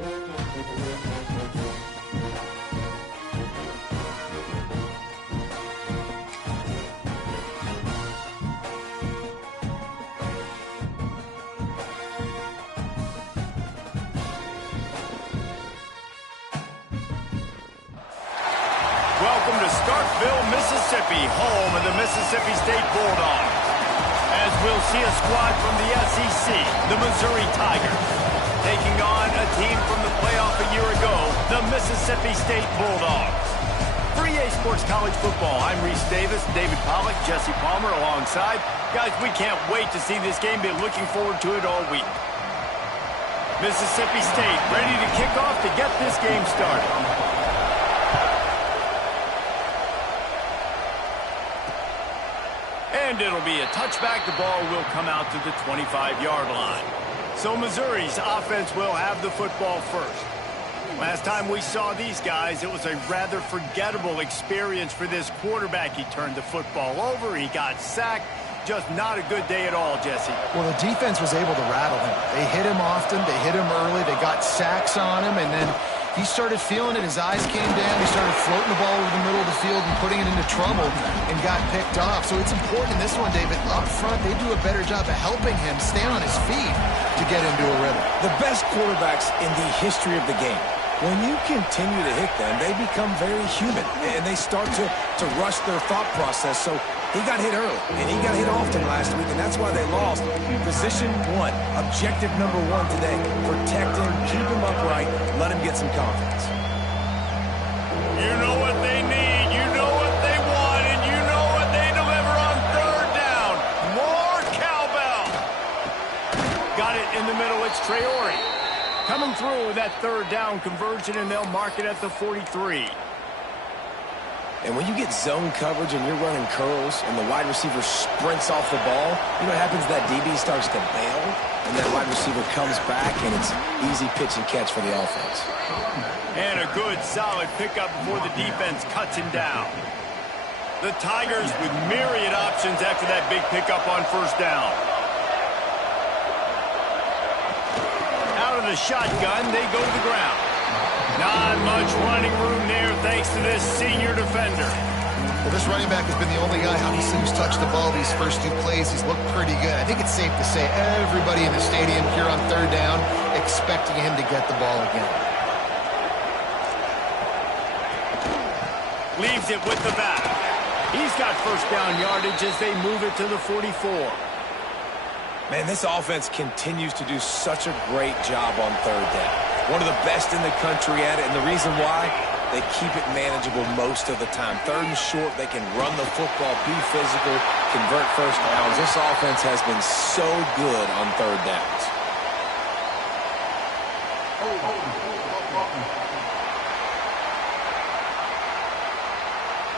Welcome to Starkville, Mississippi, home of the Mississippi State Bulldogs. As we'll see a squad from the SEC, the Missouri Tigers, taking on a team from the playoff a year ago, the Mississippi State Bulldogs. For EA Sports College Football, I'm Reese Davis, David Pollack, Jesse Palmer alongside. Guys, we can't wait to see this game. Been looking forward to it all week. Mississippi State ready to kick off to get this game started. And it'll be a touchback. The ball will come out to the 25-yard line. So Missouri's offense will have the football first. Last time we saw these guys, it was a rather forgettable experience for this quarterback. He turned the football over. He got sacked. Just not a good day at all, Jesse. Well, the defense was able to rattle him. They hit him often. They hit him early. They got sacks on him, and then he started feeling it. His eyes came down. He started floating the ball over the middle of the field and putting it into trouble and got picked off. So it's important in this one, David. Up front, they do a better job of helping him stay on his feet to get into a rhythm. The best quarterbacks in the history of the game, when you continue to hit them, they become very human, and they start to rush their thought process. So he got hit early, and he got hit often last week, and that's why they lost. Position one, objective number one today. Protect him, keep him upright, let him get some confidence. You know what they need, you know what they want, and you know what they deliver on third down. More cowbell. Got it in the middle, it's Traore. Coming through with that third down conversion, and they'll mark it at the 43. And when you get zone coverage and you're running curls and the wide receiver sprints off the ball, you know what happens? That DB starts to bail, and that wide receiver comes back, and it's easy pitch and catch for the offense. And a good, solid pickup before the defense cuts him down. The Tigers with myriad options after that big pickup on first down. Out of the shotgun, they go to the ground. Not much running room there thanks to this senior defender. Well, this running back has been the only guy, obviously, who's touched the ball these first two plays. He's looked pretty good. I think it's safe to say everybody in the stadium here on third down expecting him to get the ball again. Leaves it with the back. He's got first down yardage as they move it to the 44. Man, this offense continues to do such a great job on third down. One of the best in the country at it, and the reason why, they keep it manageable most of the time. Third and short, they can run the football, be physical, convert first downs. This offense has been so good on third downs.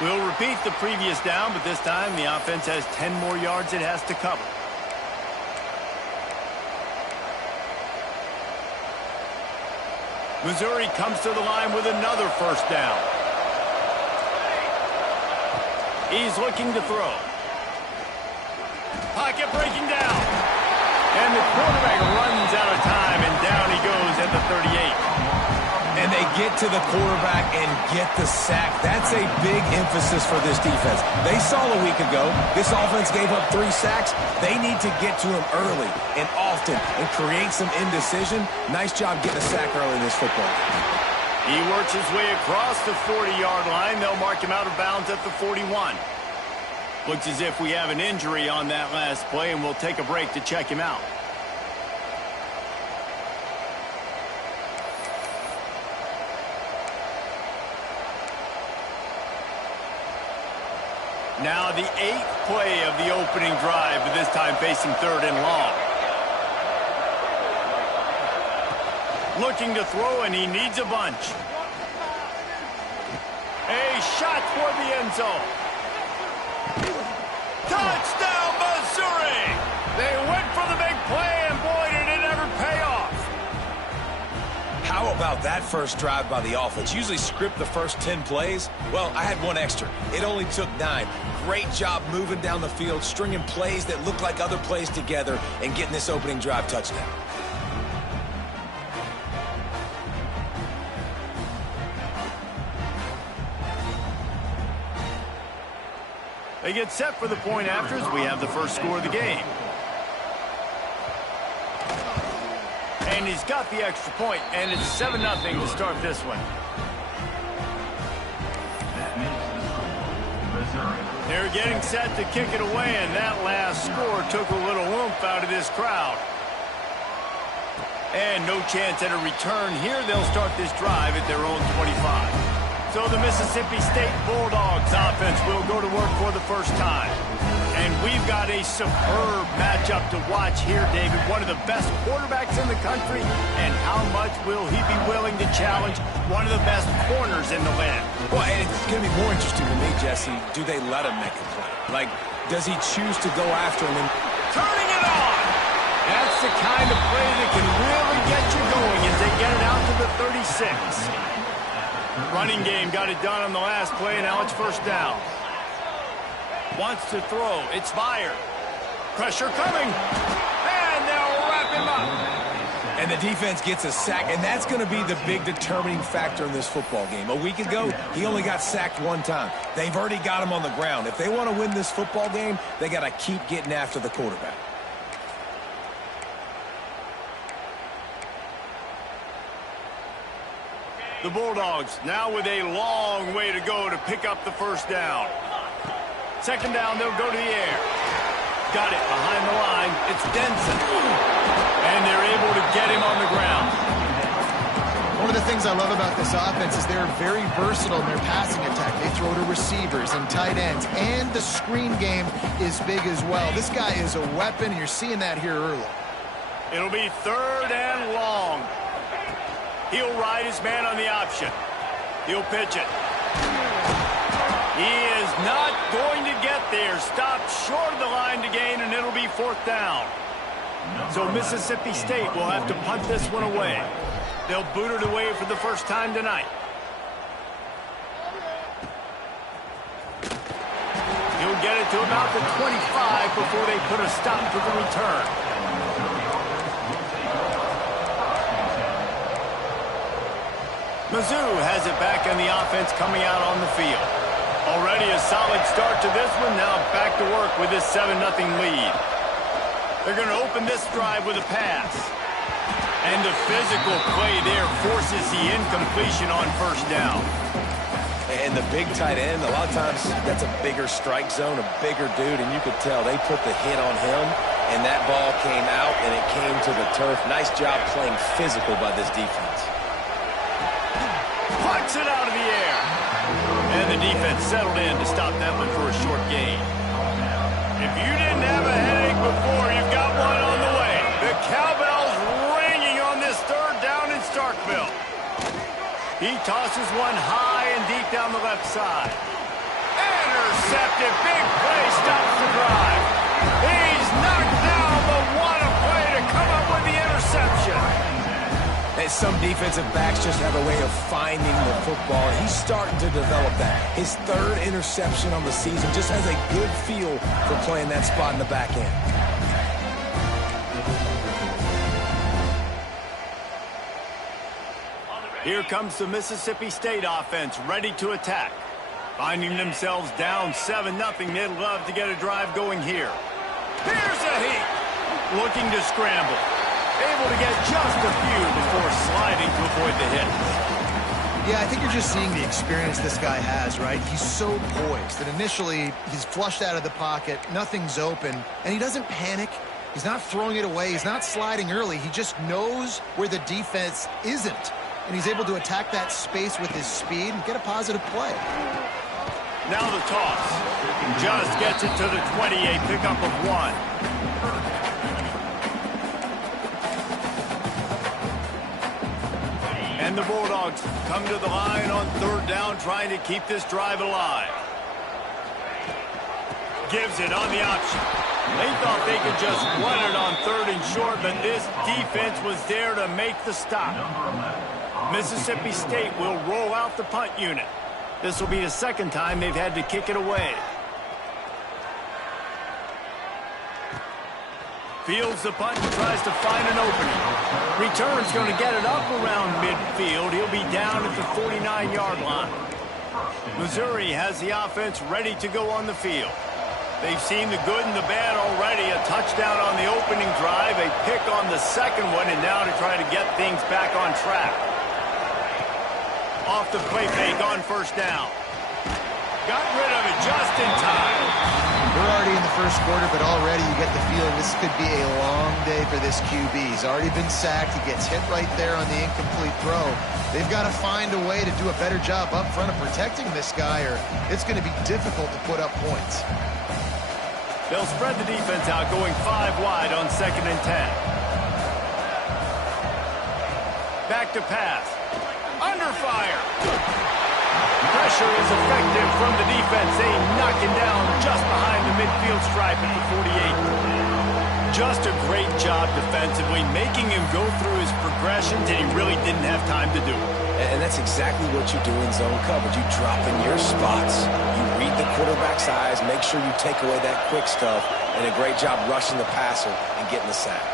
We'll repeat the previous down, but this time the offense has 10 more yards it has to cover. Missouri comes to the line with another first down. He's looking to throw. Pocket breaking down. And the quarterback runs out of time, and down he goes at the 38. And they get to the quarterback and get the sack. That's a big emphasis for this defense. They saw a week ago, this offense gave up 3 sacks. They need to get to him early and often and create some indecision. Nice job getting a sack early in this football. He works his way across the 40-yard line. They'll mark him out of bounds at the 41. Looks as if we have an injury on that last play, and we'll take a break to check him out. Now the 8th play of the opening drive, but this time facing third and long. Looking to throw, and he needs a bunch. A shot toward the end zone. Touchdown, Missouri! They went for the big play, and boy, did it ever pay off. How about that first drive by the offense? Usually script the first 10 plays. Well, I had one extra. It only took 9. Great job moving down the field, stringing plays that look like other plays together, and getting this opening drive touchdown. They get set for the point after as we have the first score of the game. And he's got the extra point, and it's 7-0 to start this one. They're getting set to kick it away, and that last score took a little oomph out of this crowd. And no chance at a return here. They'll start this drive at their own 25. So the Mississippi State Bulldogs offense will go to work for the first time. And we've got a superb matchup to watch here, David. One of the best quarterbacks in the country. And how much will he be willing to challenge one of the best corners in the land? Well, and it's going to be more interesting to me, Jesse. Do they let him make a play? Like, does he choose to go after him? Turning it on! That's the kind of play that can really get you going as they get it out to the 36. Running game got it done on the last play, and now it's first down. Wants to throw. It's fired. Pressure coming. And they'll wrap him up. And the defense gets a sack, and that's going to be the big determining factor in this football game. A week ago, he only got sacked one time. They've already got him on the ground. If they want to win this football game, they got to keep getting after the quarterback. The Bulldogs now with a long way to go to pick up the first down. Second down, they'll go to the air. Got it behind the line. It's Denson. And they're able to get him on the ground. One of the things I love about this offense is they're very versatile in their passing attack. They throw to receivers and tight ends, and the screen game is big as well. This guy is a weapon, and you're seeing that here early. It'll be third and long. He'll ride his man on the option. He'll pitch it. He is not going to get there. Stopped short of the line to gain, and it'll be fourth down. So Mississippi State will have to punt this one away. They'll boot it away for the first time tonight. He'll get it to about the 25 before they put a stop to the return. Mizzou has it back on the offense coming out on the field. Already a solid start to this one. Now back to work with this 7-0 lead. They're going to open this drive with a pass. And the physical play there forces the incompletion on first down. And the big tight end, a lot of times that's a bigger strike zone, a bigger dude, and you could tell they put the hit on him, and that ball came out, and it came to the turf. Nice job playing physical by this defense. Puts it out of the air. And the defense settled in to stop that one for a short gain. If you didn't have a headache before, you've got one on the way. The cowbell's ringing on this third down in Starkville. He tosses one high and deep down the left side. Intercepted. Big play stops the drive. He's knocked down, but what a play to come up with the interception. And some defensive backs just have a way of finding the football, and he's starting to develop that. His third interception on the season just has a good feel for playing that spot in the back end. Here comes the Mississippi State offense ready to attack. Finding themselves down 7-0, they'd love to get a drive going here. Here's a heat. Looking to scramble. Able to get just a few before sliding to avoid the hit. Yeah, I think you're just seeing the experience this guy has, right? He's so poised that initially he's flushed out of the pocket, nothing's open, and he doesn't panic. He's not throwing it away. He's not sliding early. He just knows where the defense isn't, and he's able to attack that space with his speed and get a positive play. Now the toss. Just gets it to the 20, a pickup of 1. And the Bulldogs come to the line on third down, trying to keep this drive alive. Gives it on the option. They thought they could just run it on third and short, but this defense was there to make the stop. Mississippi State will roll out the punt unit. This will be the second time they've had to kick it away. Fields the punt and tries to find an opening. Return's going to get it up around midfield. He'll be down at the 49-yard line. Missouri has the offense ready to go on the field. They've seen the good and the bad already. A touchdown on the opening drive, a pick on the second one, and now to try to get things back on track. Off the play fake on first down. Got rid of it just in time. We're already in the first quarter, but already you get the feeling this could be a long day for this QB. He's already been sacked. He gets hit right there on the incomplete throw. They've got to find a way to do a better job up front of protecting this guy, or it's going to be difficult to put up points. They'll spread the defense out, going 5 wide on 2nd and 10. Back to pass. Under fire. Pressure is effective from the defense. They knock him down just behind the midfield stripe at the 48. Just a great job defensively, making him go through his progressions, and he really didn't have time to do it. And that's exactly what you do in zone coverage. You drop in your spots. You read the quarterback's eyes. Make sure you take away that quick stuff. And a great job rushing the passer and getting the sack.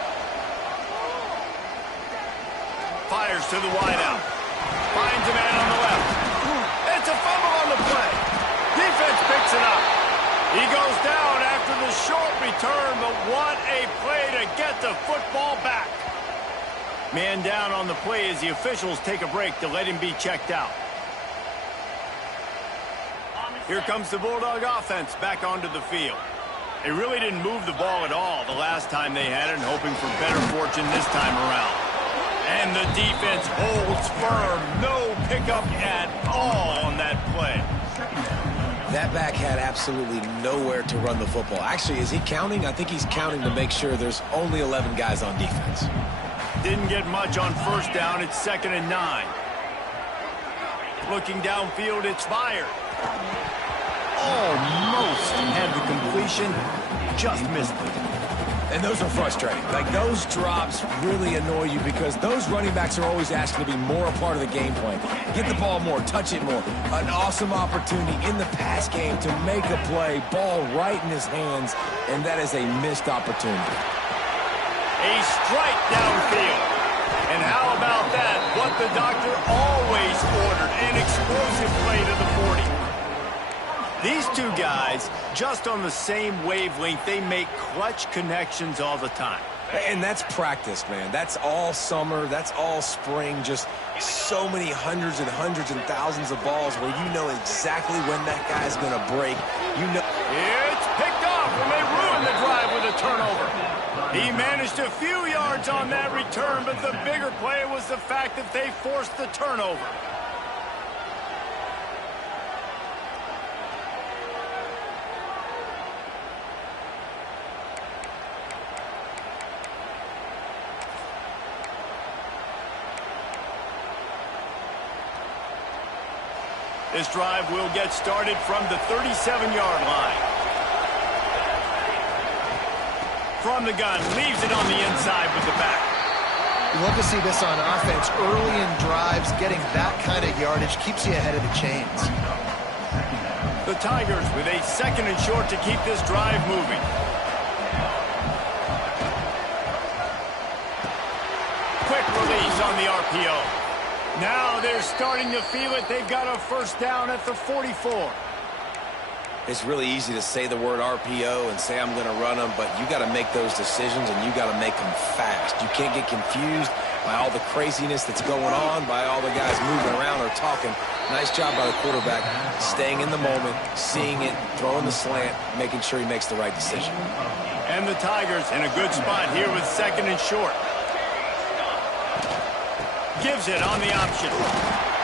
Fires to the wideout. Finds a man on the left. It's a fumble on the play. Defense picks it up. He goes down after the short return, but what a play to get the football back. Man down on the play as the officials take a break to let him be checked out. Here comes the Bulldog offense back onto the field. They really didn't move the ball at all the last time they had it, and hoping for better fortune this time around. And the defense holds firm. No pickup at all on that play. That back had absolutely nowhere to run the football. Actually, is he counting? I think he's counting to make sure there's only 11 guys on defense. Didn't get much on first down. It's 2nd and 9. Looking downfield, it's fired. Almost had the completion. Just missed it. And those are frustrating. Like, those drops really annoy you because those running backs are always asking to be more a part of the game plan. Get the ball more, touch it more. An awesome opportunity in the pass game to make a play, ball right in his hands, and that is a missed opportunity. A strike downfield. And how about that? What the doctor always ordered, an explosive play to the 40. These two guys, just on the same wavelength, they make clutch connections all the time. And that's practice, man. That's all summer. That's all spring. Just so many hundreds and hundreds and thousands of balls where you know exactly when that guy's going to break. You know. It's picked off, and they ruin the drive with a turnover. He managed a few yards on that return, but the bigger play was the fact that they forced the turnover. This drive will get started from the 37-yard line. From the gun, leaves it on the inside with the back. You love to see this on offense. Early in drives, getting that kind of yardage keeps you ahead of the chains. The Tigers with a 2nd and short to keep this drive moving. Quick release on the RPO. Now they're starting to feel it. They've got a first down at the 44. It's really easy to say the word RPO and say I'm going to run them, but you got to make those decisions and you got to make them fast. You can't get confused by all the craziness that's going on, by all the guys moving around or talking. Nice job by the quarterback, staying in the moment, seeing it, throwing the slant, making sure he makes the right decision. And the Tigers in a good spot here with 2nd and short. Gives it on the option.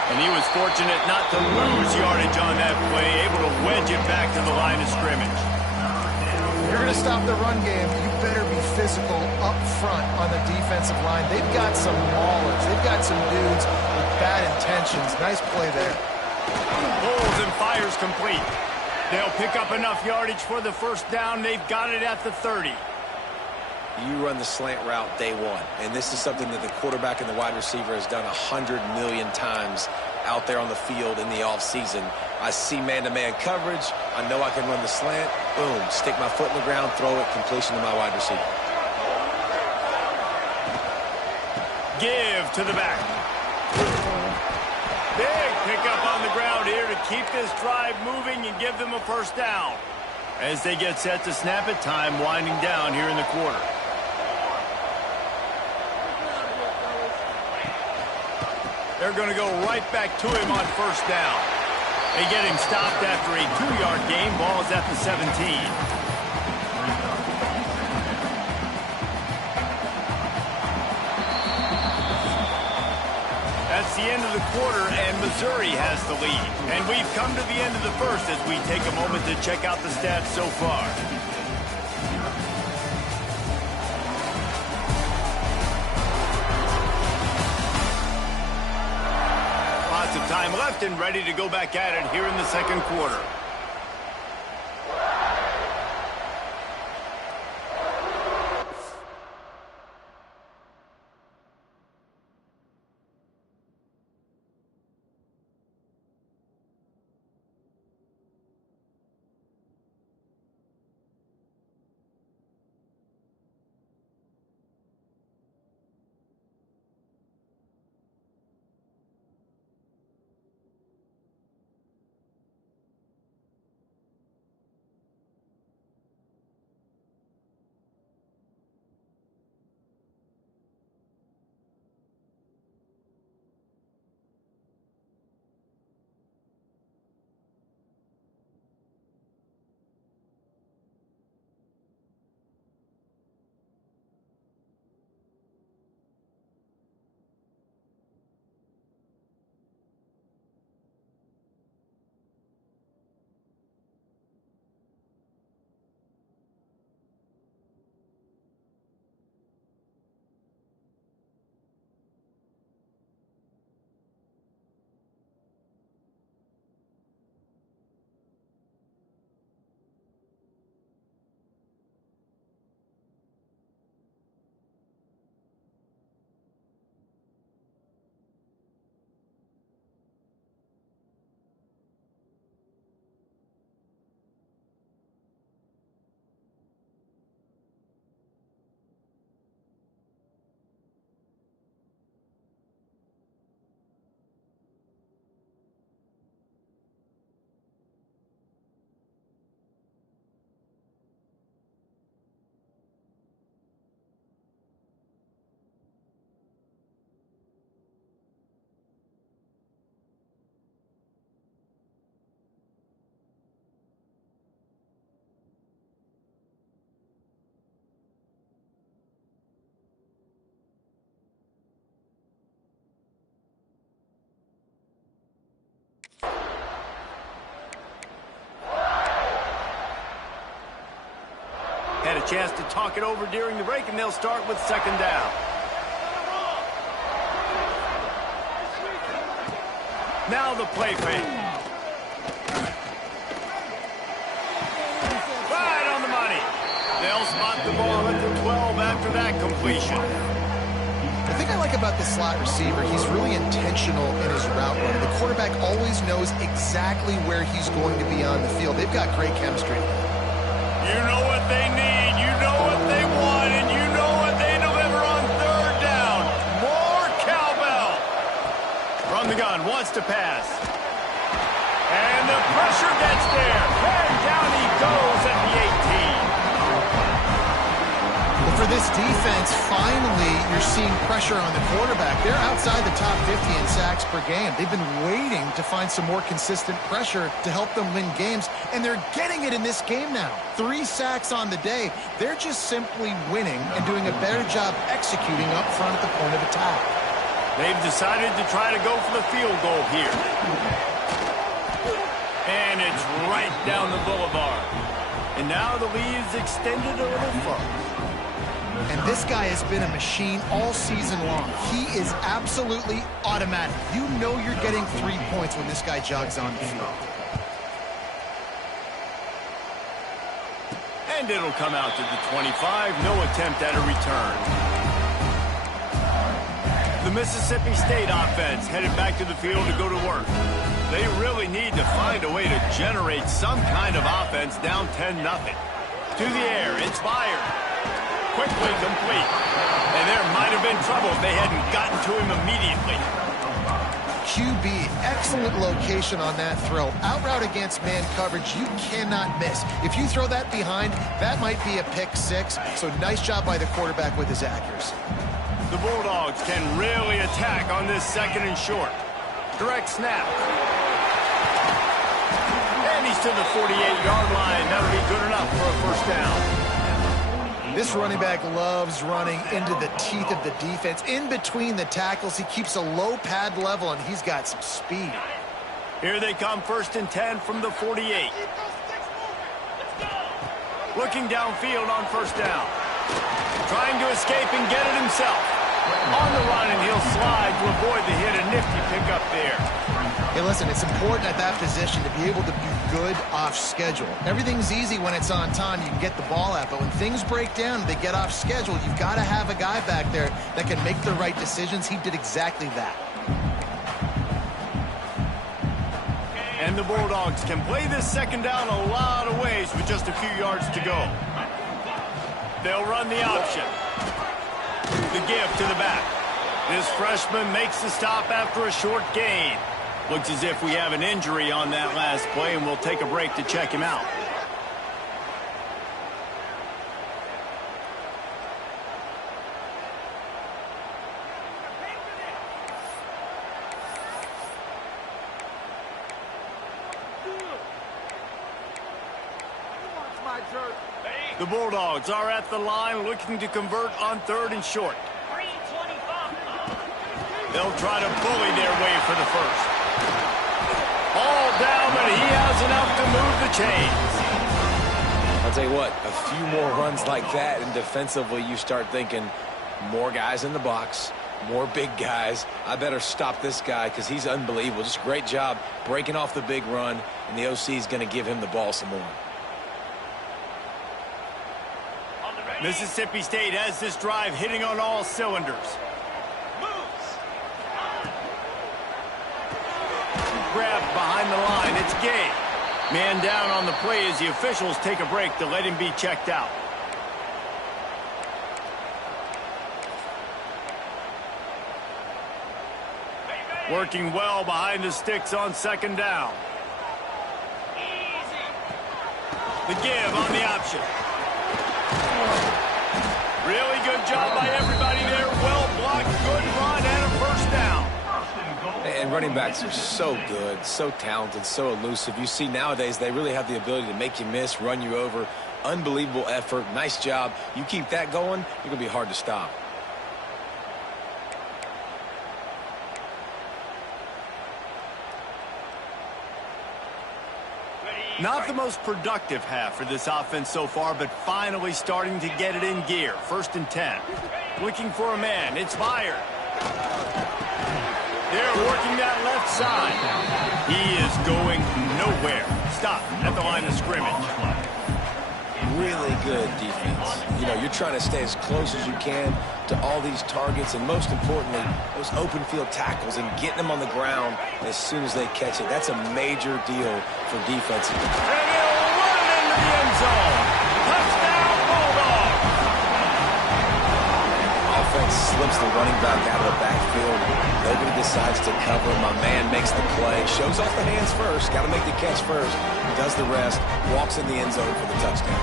And he was fortunate not to lose yardage on that play, able to wedge it back to the line of scrimmage. If you're going to stop the run game, you better be physical up front on the defensive line. They've got some maulers. They've got some dudes with bad intentions. Nice play there. Pulls and fires complete. They'll pick up enough yardage for the first down. They've got it at the 30. You run the slant route day one, and this is something that the quarterback and the wide receiver has done 100 million times out there on the field in the offseason. I see man-to-man coverage. I know I can run the slant. Boom, stick my foot in the ground, throw it, completion to my wide receiver. Give to the back. Big pickup on the ground here to keep this drive moving and give them a first down. As they get set to snap it, time winding down here in the quarter. They're going to go right back to him on first down. They get him stopped after a 2-yard gain. Ball is at the 17. That's the end of the quarter, and Missouri has the lead. And we've come to the end of the first as we take a moment to check out the stats so far. Lots of time left and ready to go back at it here in the second quarter. Had a chance to talk it over during the break, and they'll start with second down. Now the play fake. Right on the money. They'll spot the ball at the 12 after that completion. The thing I like about the slot receiver, he's really intentional in his route running. The quarterback always knows exactly where he's going to be on the field. They've got great chemistry. You know what they need, you know what they want, and you know what they deliver on third down. More cowbell. From the gun, wants to pass. And the pressure gets there. And down he goes at the 18. Well, for this defense, finally, you're seeing pressure on the quarterback. They're outside the top 50 in sacks per game. They've been waiting to find some more consistent pressure to help them win games, and they're getting it in this game now. 3 sacks on the day. They're just simply winning and doing a better job executing up front at the point of attack. They've decided to try to go for the field goal here. And it's right down the boulevard. And now the lead's extended a little further. And this guy has been a machine all season long. He is absolutely automatic. You know you're getting 3 points when this guy jogs on the field. And it'll come out to the 25. No attempt at a return. The Mississippi State offense headed back to the field to go to work. They really need to find a way to generate some kind of offense down 10-0. To the air, it's fired. Quickly complete. And there might have been trouble if they hadn't gotten to him immediately. QB, excellent location on that throw. Out route against man coverage, you cannot miss. If you throw that behind, that might be a pick six. So nice job by the quarterback with his accuracy. The Bulldogs can really attack on this 2nd and short. Direct snap. And he's to the 48-yard line. That'll be good enough for a first down. This running back loves running into the teeth of the defense. In between the tackles, he keeps a low pad level, and he's got some speed. Here they come, 1st and 10 from the 48. Looking downfield on 1st down. Trying to escape and get it himself. On the run, and he'll slide to avoid the hit. A nifty pickup there. Hey, listen, it's important at that position to be able to be good off schedule. Everything's easy when it's on time. You can get the ball out. But when things break down and they get off schedule, you've got to have a guy back there that can make the right decisions. He did exactly that. And the Bulldogs can play this 2nd down a lot of ways with just a few yards to go. They'll run the option. The give to the back. This freshman makes the stop after a short gain. Looks as if we have an injury on that last play, and we'll take a break to check him out. The Bulldogs are at the line looking to convert on 3rd and short. They'll try to bully their way for the first. All down, but he has enough to move the chains. I'll tell you what, a few more runs like that, and defensively you start thinking, more guys in the box, more big guys. I better stop this guy because he's unbelievable. Just a great job breaking off the big run, and the OC is going to give him the ball some more. Mississippi State has this drive hitting on all cylinders. Grabbed behind the line. It's Gay. Man down on the play as the officials take a break to let him be checked out. Working well behind the sticks on 2nd down. The give on the option. Really good job by everybody there. Well blocked, good run, and a first down. And running backs are so good, so talented, so elusive. You see nowadays they really have the ability to make you miss, run you over. Unbelievable effort. Nice job. You keep that going, you're going to be hard to stop. Not the most productive half for this offense so far, but finally starting to get it in gear. 1st and 10. Looking for a man. It's Byard. They're working that left side. He is going nowhere. Stop at the line of scrimmage. Really good defense. You know, you're trying to stay as close as you can to all these targets, and most importantly, those open field tackles and getting them on the ground as soon as they catch it. That's a major deal for defense. And he'll run it into the end zone. Touchdown, Bulldogs. Offense slips the running back out of the backfield. Nobody decides to cover. My man makes the play. Shows off the hands first. Got to make the catch first. Does the rest. Walks in the end zone for the touchdown.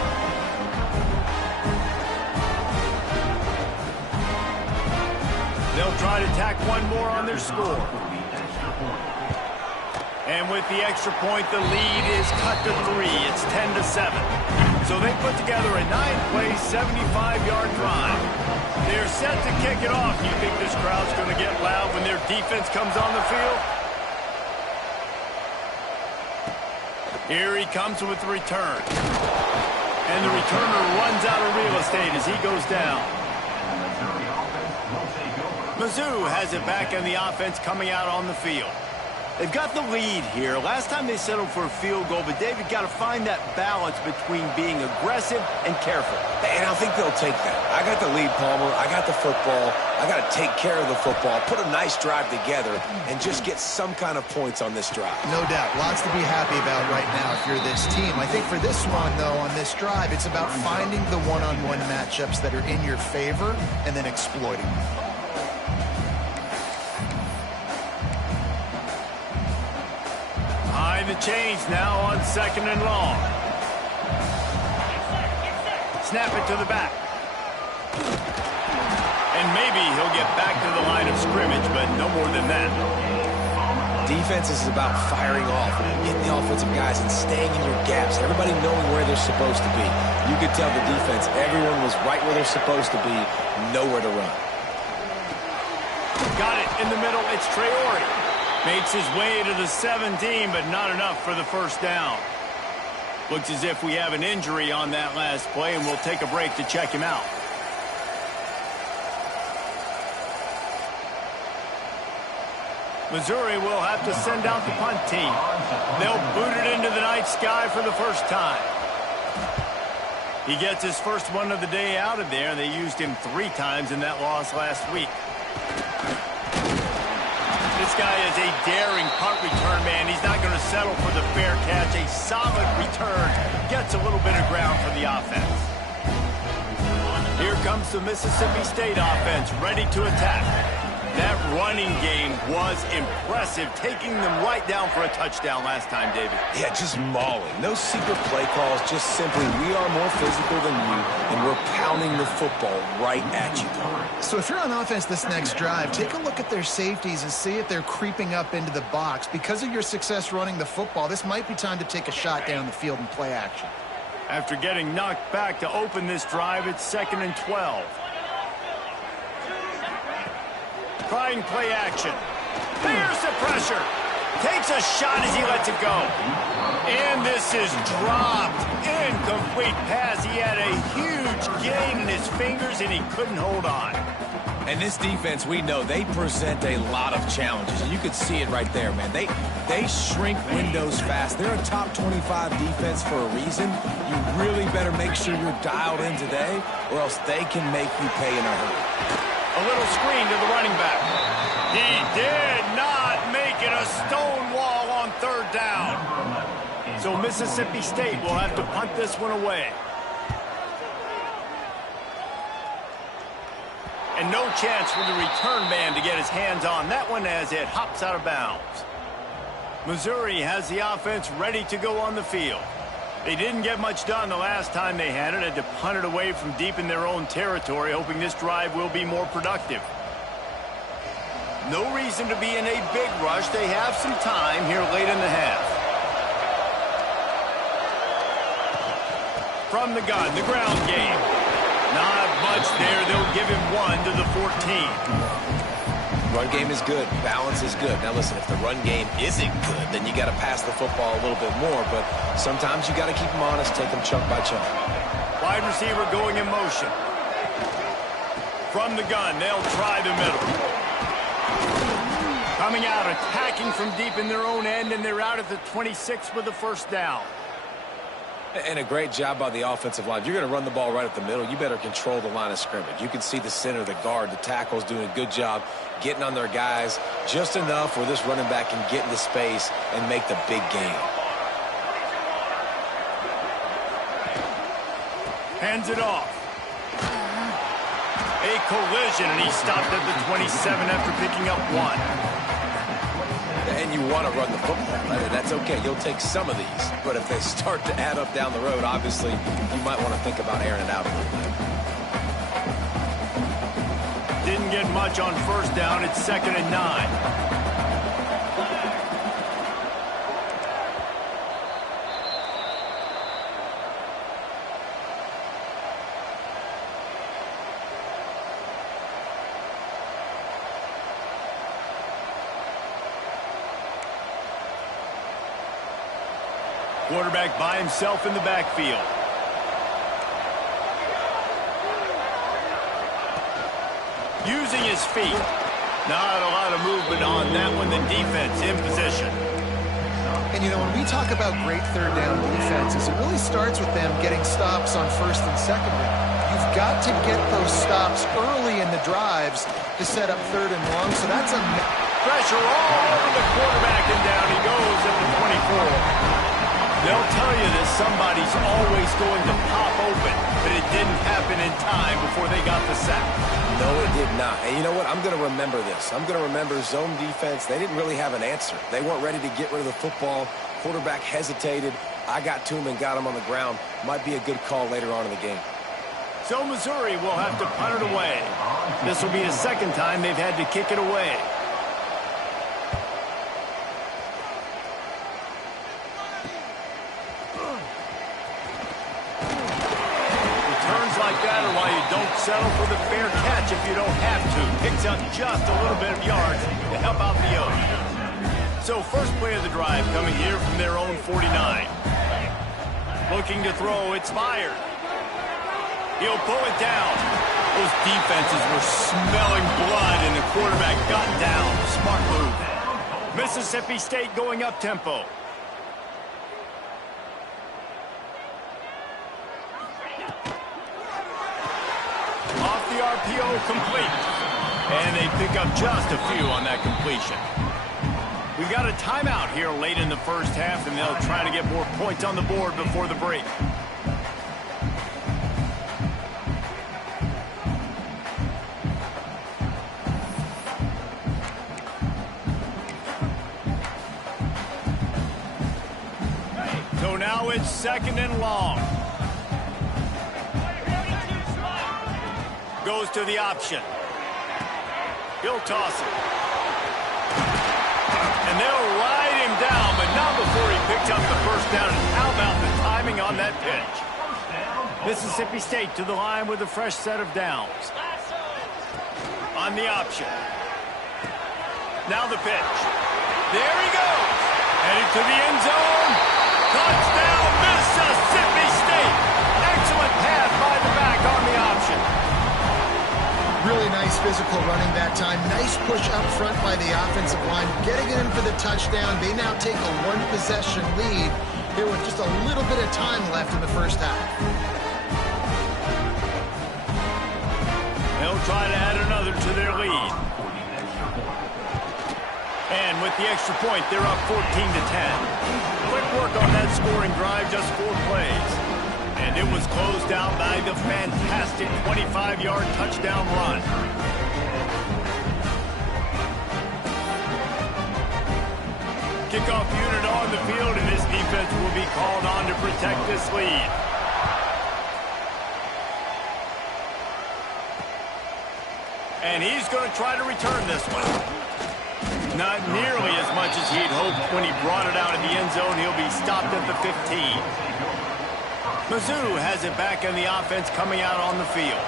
They'll try to tack one more on their score. And with the extra point, the lead is cut to 3. It's 10-7. So they put together a 9-play, 75-yard drive. They're set to kick it off. You think this crowd's going to get loud when their defense comes on the field? Here he comes with the return. And the returner runs out of real estate as he goes down. Mizzou has it back in the offense coming out on the field. They've got the lead here. Last time they settled for a field goal, but David got to find that balance between being aggressive and careful. And I think they'll take that. I got the lead, Palmer. I got the football. I got to take care of the football, put a nice drive together, and just get some kind of points on this drive. No doubt. Lots to be happy about right now if you're this team. I think for this one, though, on this drive, it's about finding the one-on-one matchups that are in your favor and then exploiting them. the chains now on 2nd and long. Snap it to the back. And maybe he'll get back to the line of scrimmage, but no more than that. Defense is about firing off, getting the offensive guys and staying in your gaps. Everybody knowing where they're supposed to be. You could tell the defense, everyone was right where they're supposed to be, nowhere to run. Got it in the middle. It's Traore. Makes his way to the 17, but not enough for the first down. Looks as if we have an injury on that last play, and we'll take a break to check him out. Missouri will have to send out the punt team. They'll boot it into the night sky for the first time. He gets his first one of the day out of there, and they used him 3 times in that loss last week. This guy is a daring punt return man. He's not going to settle for the fair catch. A solid return. Gets a little bit of ground for the offense. Here comes the Mississippi State offense, ready to attack. That running game was impressive, taking them right down for a touchdown last time, David. Yeah, just mauling. No secret play calls, just simply we are more physical than you, and we're pounding the football right at you. So if you're on offense this next drive, take a look at their safeties and see if they're creeping up into the box. Because of your success running the football, this might be time to take a shot down the field and play action. After getting knocked back to open this drive, it's 2nd and 12. Trying play action. Fears the pressure. Takes a shot as he lets it go. And this is dropped. Incomplete pass. He had a huge gain in his fingers, and he couldn't hold on. And this defense, we know, they present a lot of challenges. And you could see it right there, man. They shrink windows fast. They're a top 25 defense for a reason. You really better make sure you're dialed in today, or else they can make you pay in a hurry. A little screen to the running back. He did not make it a stone wall on 3rd down. So Mississippi State will have to punt this one away. And no chance for the return man to get his hands on that one as it hops out of bounds. Missouri has the offense ready to go on the field. They didn't get much done the last time they had to punt it away from deep in their own territory, hoping this drive will be more productive. No reason to be in a big rush. They have some time here late in the half. From the gun, the ground game. Not much there. They'll give him 1 to the 14. Run game is good. Balance is good. Now, listen, if the run game isn't good, then you got to pass the football a little bit more. But sometimes you got to keep them honest, take them chunk by chunk. Wide receiver going in motion. From the gun, they'll try the middle. Coming out, attacking from deep in their own end, and they're out at the 26 with the first down. And a great job by the offensive line. If you're going to run the ball right up the middle, you better control the line of scrimmage. You can see the center, the guard, the tackles doing a good job getting on their guys just enough where this running back can get into space and make the big game. Hands it off. A collision, and he stopped at the 27 after picking up 1. And you want to run the football, right? That's okay. You'll take some of these. But if they start to add up down the road, obviously, you might want to think about airing it out a little bit. Didn't get much on 1st down. It's 2nd and 9. Quarterback by himself in the backfield. Using his feet. Not a lot of movement on that one. The defense in position. And, you know, when we talk about great 3rd down defenses, it really starts with them getting stops on 1st and 2nd down. You've got to get those stops early in the drives to set up 3rd and long. So that's a pressure all over the quarterback, and down he goes at the 24. They'll tell you that somebody's always going to pop open, but it didn't happen in time before they got the sack. No, it did not. And you know what? I'm going to remember this. I'm going to remember zone defense. They didn't really have an answer. They weren't ready to get rid of the football. Quarterback hesitated. I got to him and got him on the ground. Might be a good call later on in the game. So Missouri will have to punt it away. This will be the second time they've had to kick it away. Returns like that are why you don't settle for the fair catch if you don't have to. Picks up just a little bit of yards to help out the Oaks. So first play of the drive coming here from their own 49. Looking to throw, it's fired. He'll pull it down. Those defenses were smelling blood, and the quarterback got down. Smart move. Mississippi State going up tempo. Off the RPO, complete. And they pick up just a few on that completion. We've got a timeout here late in the first half, and they'll try to get more points on the board before the break. So now it's second and long. Goes to the option. He'll toss it. And they'll ride him down, but not before he picks up the first down. And how about the timing on that pitch? Mississippi State to the line with a fresh set of downs. On the option. Now the pitch. There he goes. Headed to the end zone. Touchdown, Mississippi State. Excellent pass by the back on the option. Really nice physical running that time. Nice push up front by the offensive line. Getting it in for the touchdown. They now take a one-possession lead here with just a little bit of time left in the first half. They'll try to add another to their lead. And with the extra point, they're up 14-10. Quick work on that scoring drive, just 4 plays. And it was closed out by the fantastic 25-yard touchdown run. Kickoff unit on the field, and this defense will be called on to protect this lead. And he's going to try to return this one. Not nearly as much as he'd hoped when he brought it out of the end zone. He'll be stopped at the 15. Mizzou has it back in the offense coming out on the field.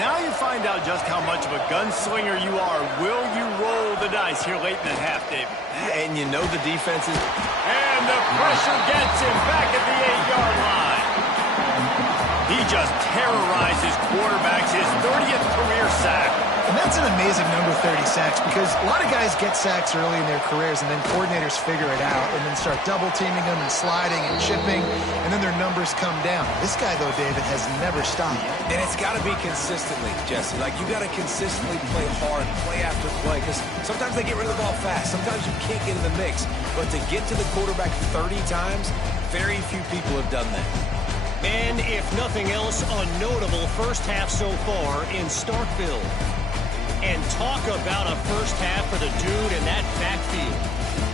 Now you find out just how much of a gunslinger you are. Will you roll the dice here late in the half, David? And you know the defense is... And the pressure gets him back at the 8-yard line. He just terrorizes quarterbacks, his 30th career sack. And that's an amazing number, 30 sacks, because a lot of guys get sacks early in their careers, and then coordinators figure it out and then start double-teaming them and sliding and chipping, and then their numbers come down. This guy, though, David, has never stopped. And it's got to be consistently, Jesse. Like, you got to consistently play hard, play after play, because sometimes they get rid of the ball fast. Sometimes you can't get in the mix. But to get to the quarterback 30 times, very few people have done that. And if nothing else, a notable first half so far in Starkville. And talk about a first half for the dude in that backfield.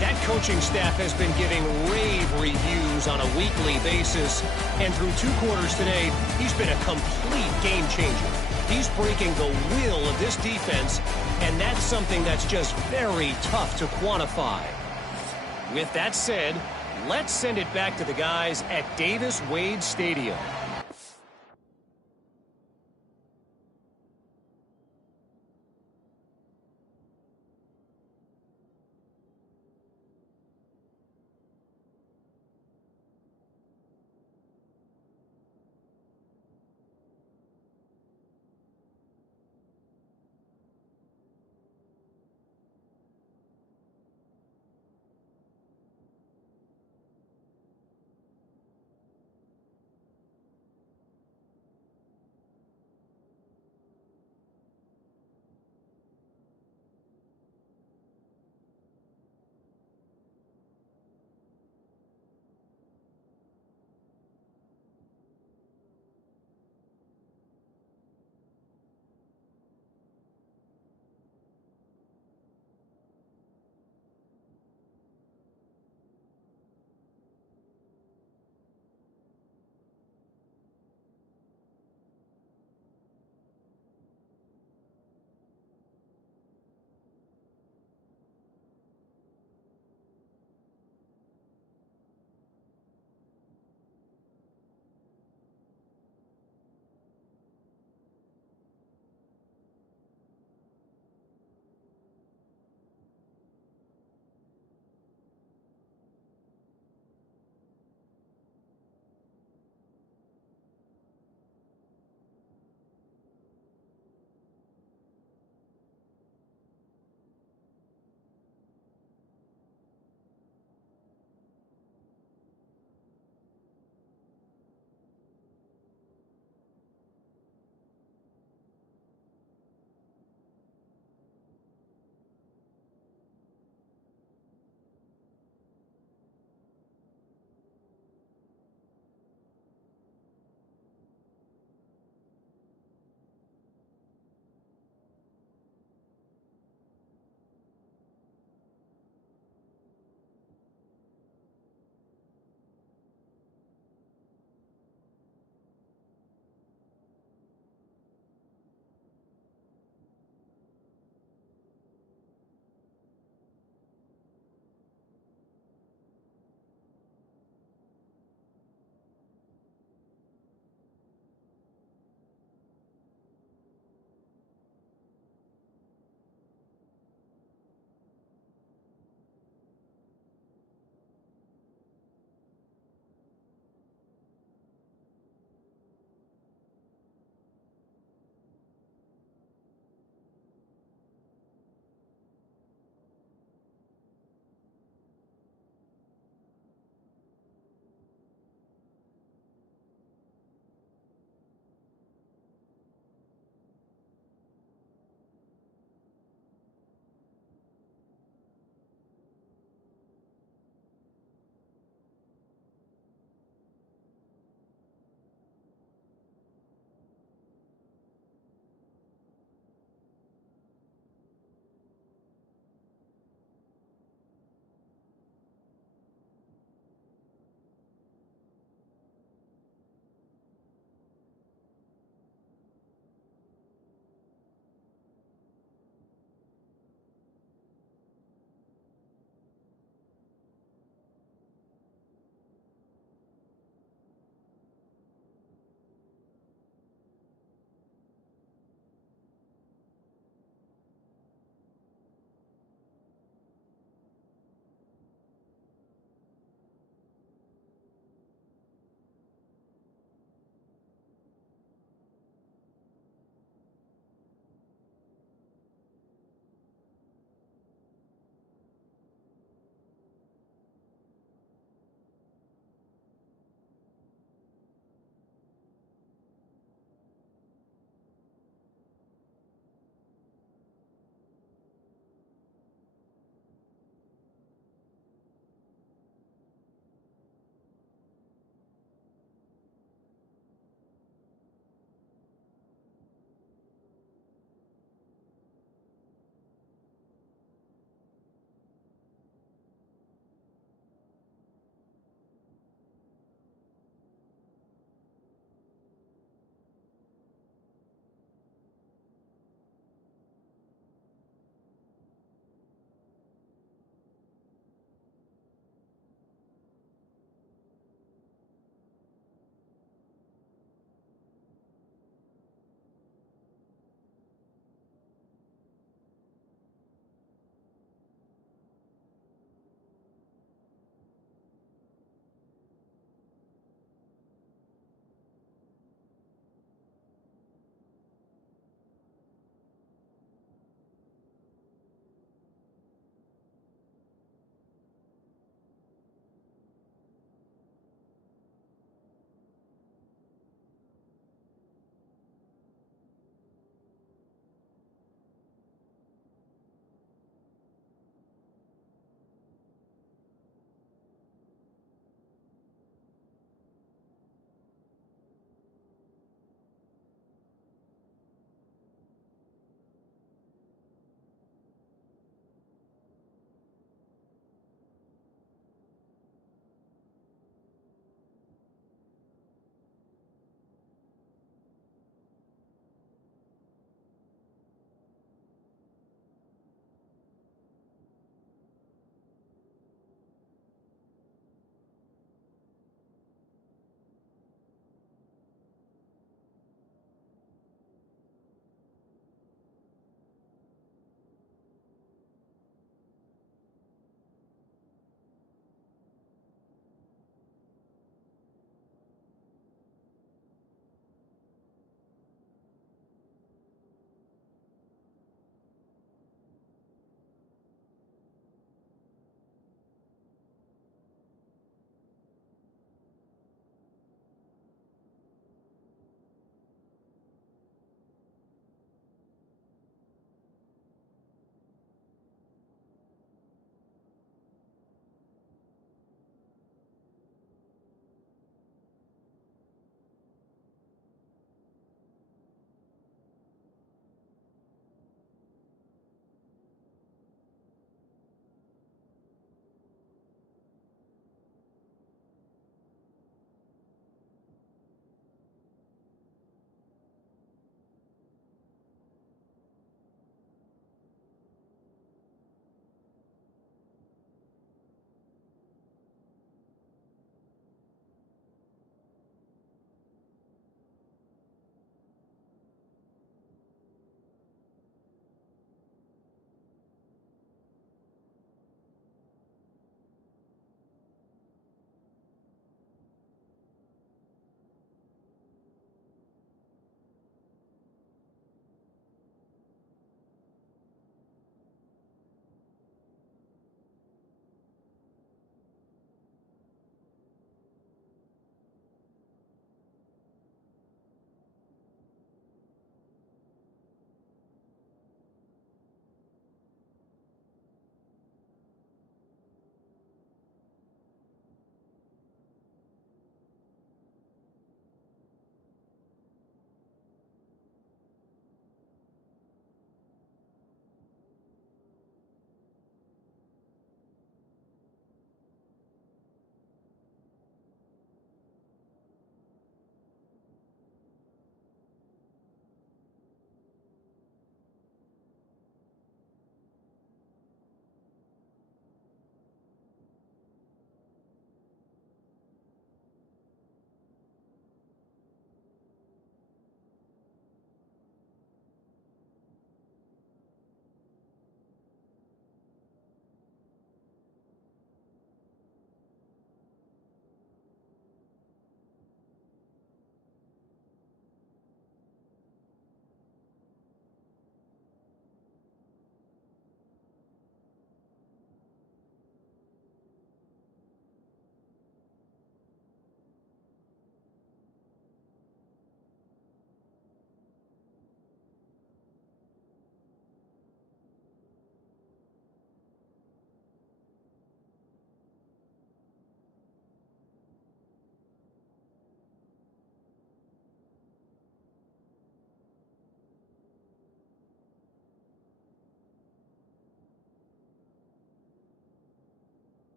That coaching staff has been giving rave reviews on a weekly basis. And through 2 quarters today, he's been a complete game changer. He's breaking the will of this defense, and that's something that's just very tough to quantify. With that said, let's send it back to the guys at Davis-Wade Stadium.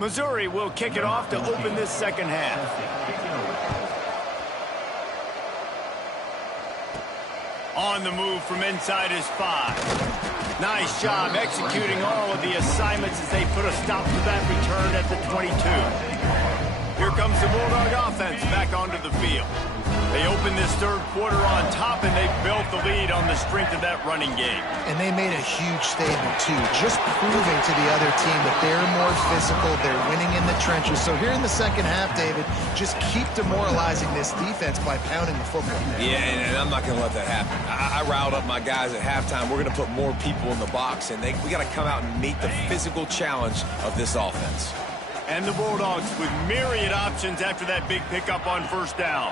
Missouri will kick it off to open this second half. On the move from inside his 5. Nice job executing all of the assignments as they put a stop to that return at the 22. Here comes the Bulldog offense back onto the field. They opened this third quarter on top, and they built the lead on the strength of that running game. And they made a huge statement, too, just proving to the other team that they're more physical, they're winning in the trenches. So here in the second half, David, just keep demoralizing this defense by pounding the football. Yeah, and I'm not going to let that happen. I riled up my guys at halftime. We're going to put more people in the box, and we got to come out and meet the physical challenge of this offense. And the Bulldogs with myriad options after that big pickup on first down.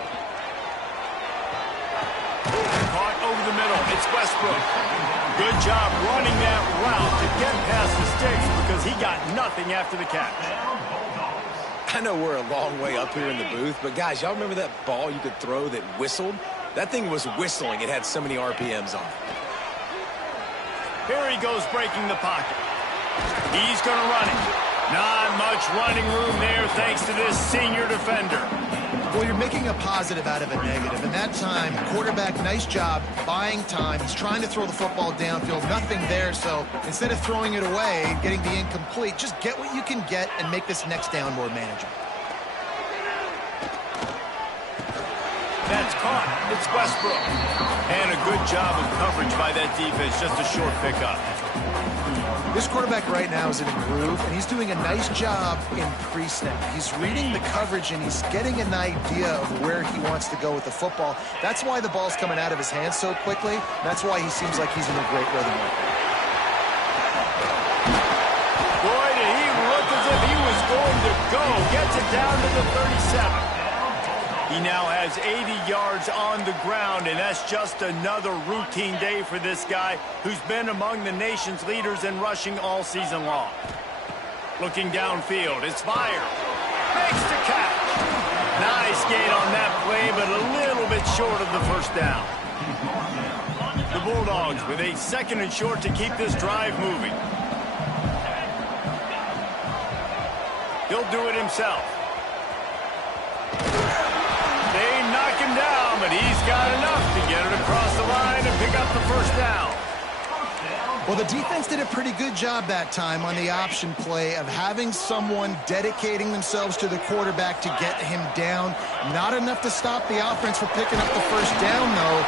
Caught over the middle. It's Westbrook. Good job running that route to get past the sticks because he got nothing after the catch. I know we're a long way up here in the booth, but guys, y'all remember that ball you could throw that whistled? That thing was whistling. It had so many RPMs on it. Here he goes breaking the pocket. He's going to run it. Not much running room there thanks to this senior defender. Well, you're making a positive out of a negative. And that time, quarterback, nice job buying time. He's trying to throw the football downfield. Nothing there. So instead of throwing it away, getting the incomplete, just get what you can get and make this next down more manageable. That's caught. It's Westbrook. And a good job of coverage by that defense. Just a short pickup. This quarterback right now is in a groove, and he's doing a nice job in pre-snap. He's reading the coverage, and he's getting an idea of where he wants to go with the football. That's why the ball's coming out of his hands so quickly. That's why he seems like he's in a great rhythm right now. Boy, did he look as if he was going to go. Gets it down to the 37. He now has 80 yards on the ground, and that's just another routine day for this guy who's been among the nation's leaders in rushing all season long. Looking downfield, it's fired. Makes the catch. Nice gain on that play, but a little bit short of the first down. The Bulldogs with a second and short to keep this drive moving. He'll do it himself. They knock him down, but he's got enough to get it across the line and pick up the first down. Well, the defense did a pretty good job that time on the option play of having someone dedicating themselves to the quarterback to get him down. Not enough to stop the offense from picking up the first down, though.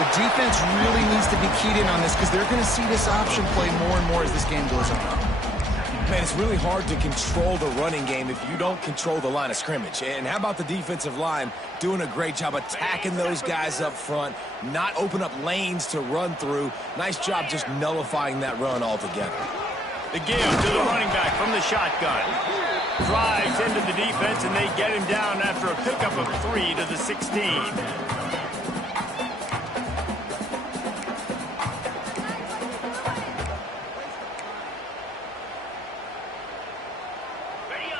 The defense really needs to be keyed in on this because they're going to see this option play more and more as this game goes on. Man, it's really hard to control the running game if you don't control the line of scrimmage. And how about the defensive line doing a great job attacking those guys up front, not open up lanes to run through. Nice job just nullifying that run altogether. The give to the running back from the shotgun. Drives into the defense, and they get him down after a pickup of 3 to the 16.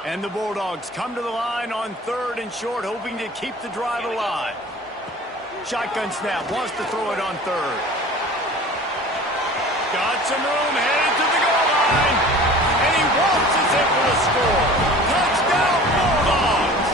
And the Bulldogs come to the line on third and short, hoping to keep the drive alive. Shotgun snap, wants to throw it on third. Got some room, headed to the goal line. And he waltzes in for the score. Touchdown, Bulldogs!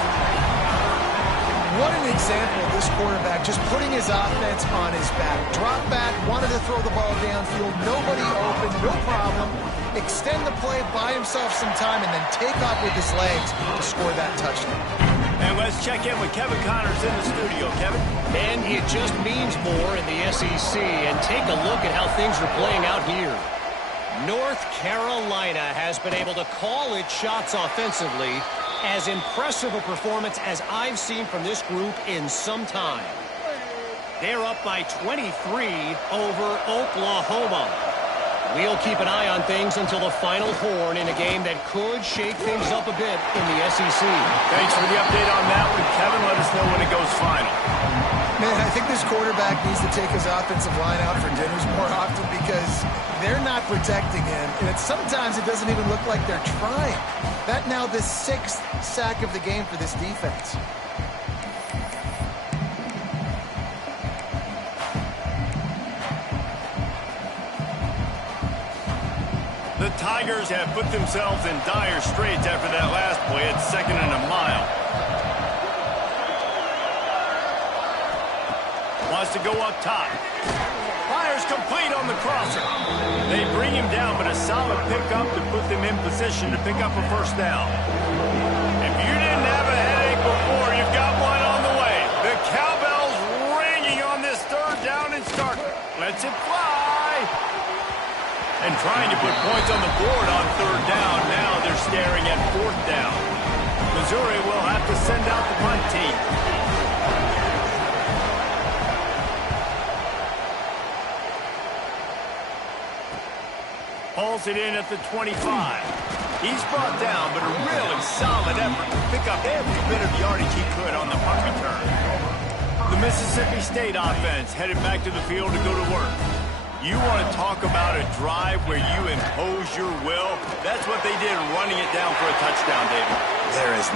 What an example of this quarterback just putting his offense on his back. Drop back, wanted to throw the ball downfield, nobody open, no problem. Extend the play, buy himself some time, and then take off with his legs to score that touchdown. And let's check in with Kevin Connors in the studio. Kevin? And it just means more in the SEC. And take a look at how things are playing out here. North Carolina has been able to call its shots offensively. As impressive a performance as I've seen from this group in some time. They're up by 23 over Oklahoma. We'll keep an eye on things until the final horn in a game that could shake things up a bit in the SEC. Thanks for the update on that one, Kevin. Let us know when it goes final. Man, I think this quarterback needs to take his offensive line out for dinners more often because they're not protecting him. And sometimes it doesn't even look like they're trying. That now the 6th sack of the game for this defense. The Tigers have put themselves in dire straits after that last play at 2nd and a mile. Wants to go up top. Fires complete on the crosser. They bring him down, but a solid pickup to put them in position to pick up a first down. If you didn't have a headache before, you've got one on the way. The cowbell's ringing on this 3rd down and start. Lets it fly. And trying to put points on the board on 3rd down. Now they're staring at 4th down. Missouri will have to send out the punt team. Hauls it in at the 25. He's brought down, but a really solid effort to pick up every bit of yardage he could on the punt return. The Mississippi State offense headed back to the field to go to work. You want to talk about a drive where you impose your will? That's what they did, running it down for a touchdown, David. There is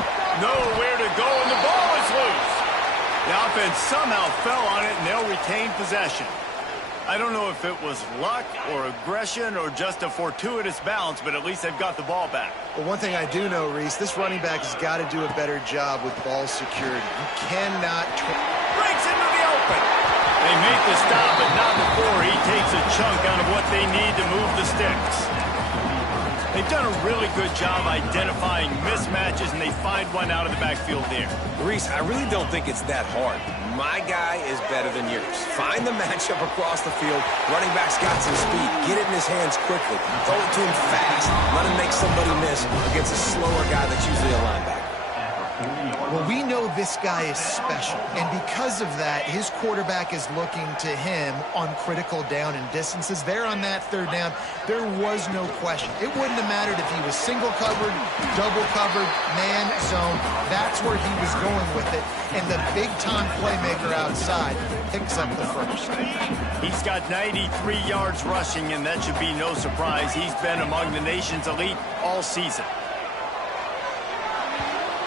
nowhere to go, and the ball is loose. The offense somehow fell on it, and they'll retain possession. I don't know if it was luck or aggression or just a fortuitous bounce, but at least they've got the ball back. Well, one thing I do know, Reese, this running back has got to do a better job with ball security. You cannot... Breaks into the open. They make the stop, but not before he takes a chunk out of what they need to move the sticks. They've done a really good job identifying mismatches, and they find one out of the backfield there. Reese, I really don't think it's that hard. My guy is better than yours. Find the matchup across the field. Running back's got some speed. Get it in his hands quickly. Throw it to him fast. Let him make somebody miss against a slower guy that's usually a linebacker. Well, we know this guy is special, and because of that, his quarterback is looking to him on critical down and distances. There on that 3rd down, there was no question. It wouldn't have mattered if he was single covered, double covered, man, zone. That's where he was going with it, and the big-time playmaker outside picks up the first. He's got 93 yards rushing, and that should be no surprise. He's been among the nation's elite all season.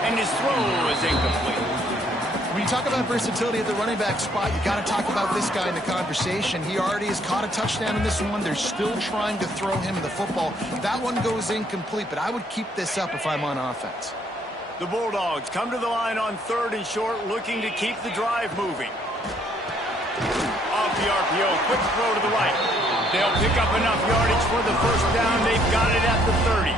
And his throw is incomplete. When you talk about versatility at the running back spot, you got to talk about this guy in the conversation. He already has caught a touchdown in this one. They're still trying to throw him the football. That one goes incomplete, but I would keep this up if I'm on offense. The Bulldogs come to the line on 3rd and short, looking to keep the drive moving. Off the RPO, quick throw to the right. They'll pick up enough yardage for the first down. They've got it at the 30.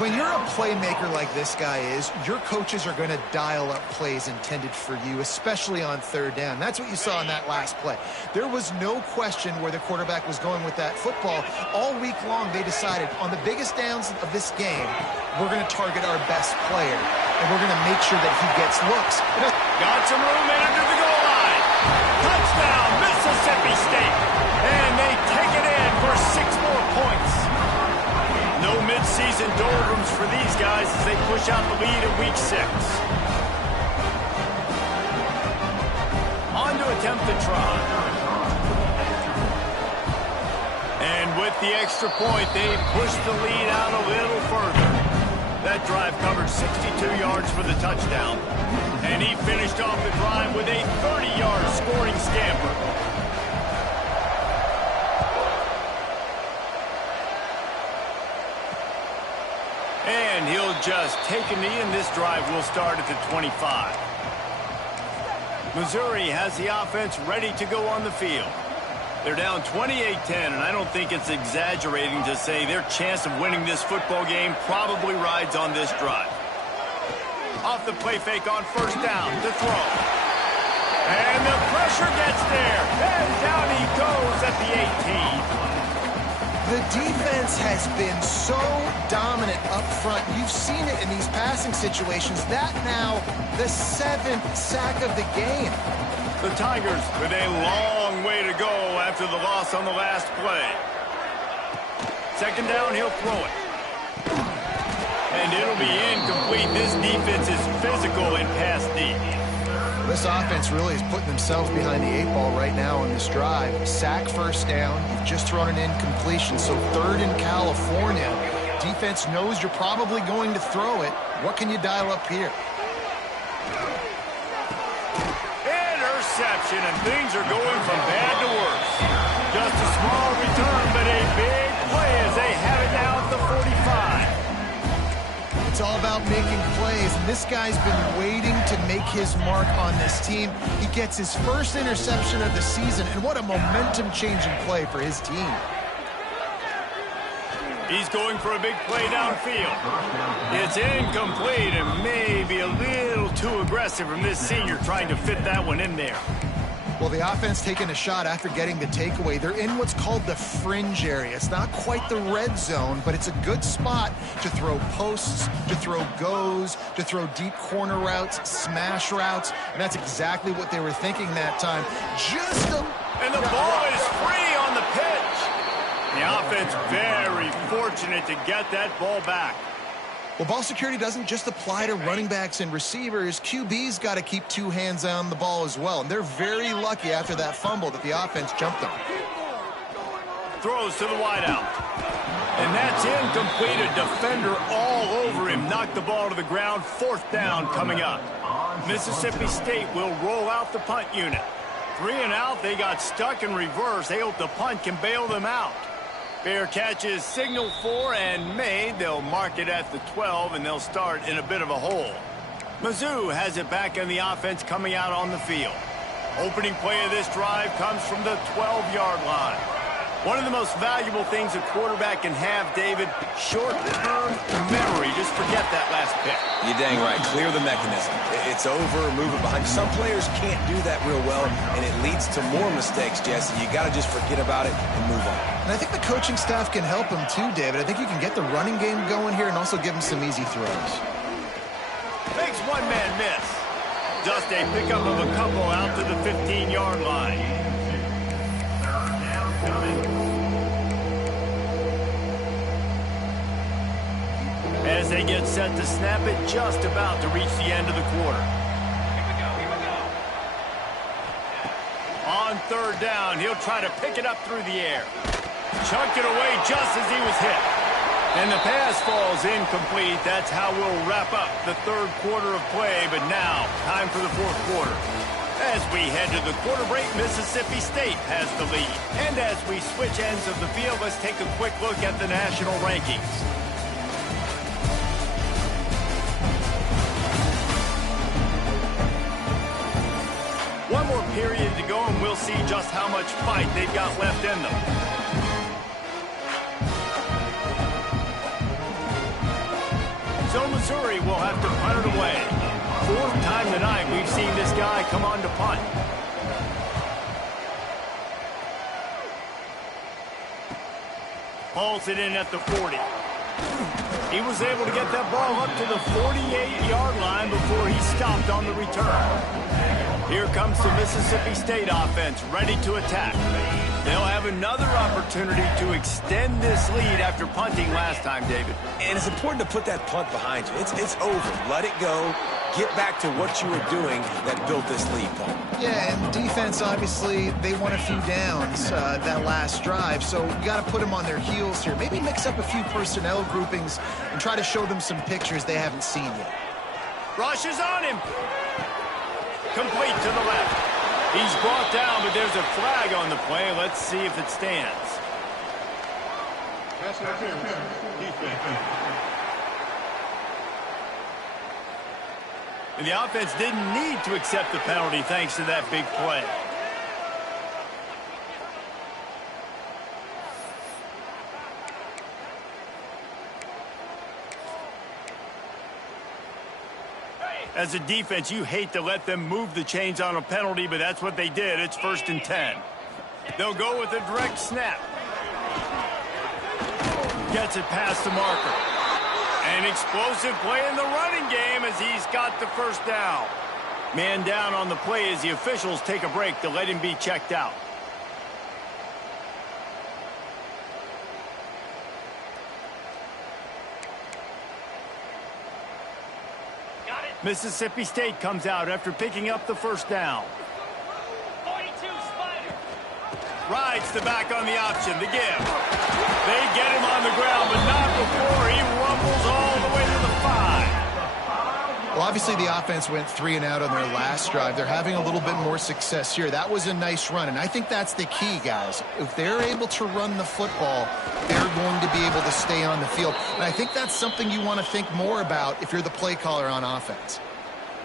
When you're a playmaker like this guy is, your coaches are going to dial up plays intended for you, especially on 3rd down. That's what you saw in that last play. There was no question where the quarterback was going with that football. All week long, they decided on the biggest downs of this game, we're going to target our best player, and we're going to make sure that he gets looks. Got some room in under the goal line. Touchdown, Mississippi State. And they take it in for 6 more points. No mid-season doldrums for these guys as they push out the lead in Week 6. On to attempt the try. And with the extra point, they push the lead out a little further. That drive covered 62 yards for the touchdown. And he finished off the drive with a 30-yard scoring scamper. And he'll just take a knee, and this drive will start at the 25. Missouri has the offense ready to go on the field. They're down 28-10, and I don't think it's exaggerating to say their chance of winning this football game probably rides on this drive. Off the play fake on 1st down to throw. And the pressure gets there, and down he goes at the 18. The defense has been so dominant up front. You've seen it in these passing situations. That now the 7th sack of the game. The Tigers with a long way to go after the loss on the last play. 2nd down, he'll throw it. And it'll be incomplete. This defense is physical and pass deep. This offense really is putting themselves behind the 8 ball right now on this drive. Sack 1st down. You've just thrown an incompletion, so 3rd in California. Defense knows you're probably going to throw it. What can you dial up here? Interception, and things are going from bad to worse. Just a small return, but a big play as It's all about making plays, and this guy's been waiting to make his mark on this team. He gets his first interception of the season, and what a momentum-changing play for his team. He's going for a big play downfield. It's incomplete and maybe a little too aggressive from this senior trying to fit that one in there. Well, the offense taking a shot after getting the takeaway. They're in what's called the fringe area. It's not quite the red zone, but it's a good spot to throw posts, to throw goes, to throw deep corner routes, smash routes, and that's exactly what they were thinking that time. And the ball is free on the pitch. The offense very fortunate to get that ball back. Well, ball security doesn't just apply to running backs and receivers. QB's got to keep two hands on the ball as well. And they're very lucky after that fumble that the offense jumped on. Throws to the wideout. And that's incomplete. A defender all over him. Knocked the ball to the ground. 4th down coming up. Mississippi State will roll out the punt unit. 3 and out. They got stuck in reverse. They hope the punt can bail them out. Fair catch is signaled for and made. They'll mark it at the 12, and they'll start in a bit of a hole. Mizzou has it back on the offense coming out on the field. Opening play of this drive comes from the 12-yard line. One of the most valuable things a quarterback can have, David, short-term memory. Just forget that last pick. You're dang right. Clear the mechanism. It's over, move it behind. Some players can't do that real well, and it leads to more mistakes, Jesse. You got to just forget about it and move on. And I think the coaching staff can help him too, David. I think you can get the running game going here and also give him some easy throws. Makes one-man miss. Just a pickup of a couple out to the 15-yard line. As they get set to snap it, just about to reach the end of the quarter. On 3rd down, he'll try to pick it up through the air. Chunk it away just as he was hit. And the pass falls incomplete. That's how we'll wrap up the 3rd quarter of play. But now, time for the 4th quarter. As we head to the quarter break, Mississippi State has the lead. And as we switch ends of the field, let's take a quick look at the national rankings. One more period to go, and we'll see just how much fight they've got left in them. So Missouri will have to punt it away. 4th time tonight we've seen this guy come on to punt. Hauls it in at the 40. He was able to get that ball up to the 48-yard line before he stopped on the return. Here comes the Mississippi State offense, ready to attack. They'll have another opportunity to extend this lead after punting last time, David. And it's important to put that punt behind you. It's over. Let it go. Get back to what you were doing that built this lead, Paul. Yeah, and defense, obviously, they won a few downs that last drive, so you got to put them on their heels here. Maybe mix up a few personnel groupings and try to show them some pictures they haven't seen yet. Rush is on him. Complete to the left. He's brought down, but there's a flag on the play. Let's see if it stands. And the offense didn't need to accept the penalty thanks to that big play. As a defense, you hate to let them move the chains on a penalty, but that's what they did. It's 1st and 10. They'll go with a direct snap. Gets it past the marker. An explosive play in the running game as he's got the 1st down. Man down on the play as the officials take a break to let him be checked out. Mississippi State comes out after picking up the 1st down. 42 Spider. Rides the back on the option, the give. They get him on the ground, but not before he rumbles all the way to the 5. Well, Obviously, the offense went 3 and out on their last drive. They're having a little bit more success here. That was a nice run, and I think that's the key, guys. If they're able to run the football, they're going to be able to stay on the field. And I think that's something you want to think more about if you're the play caller on offense.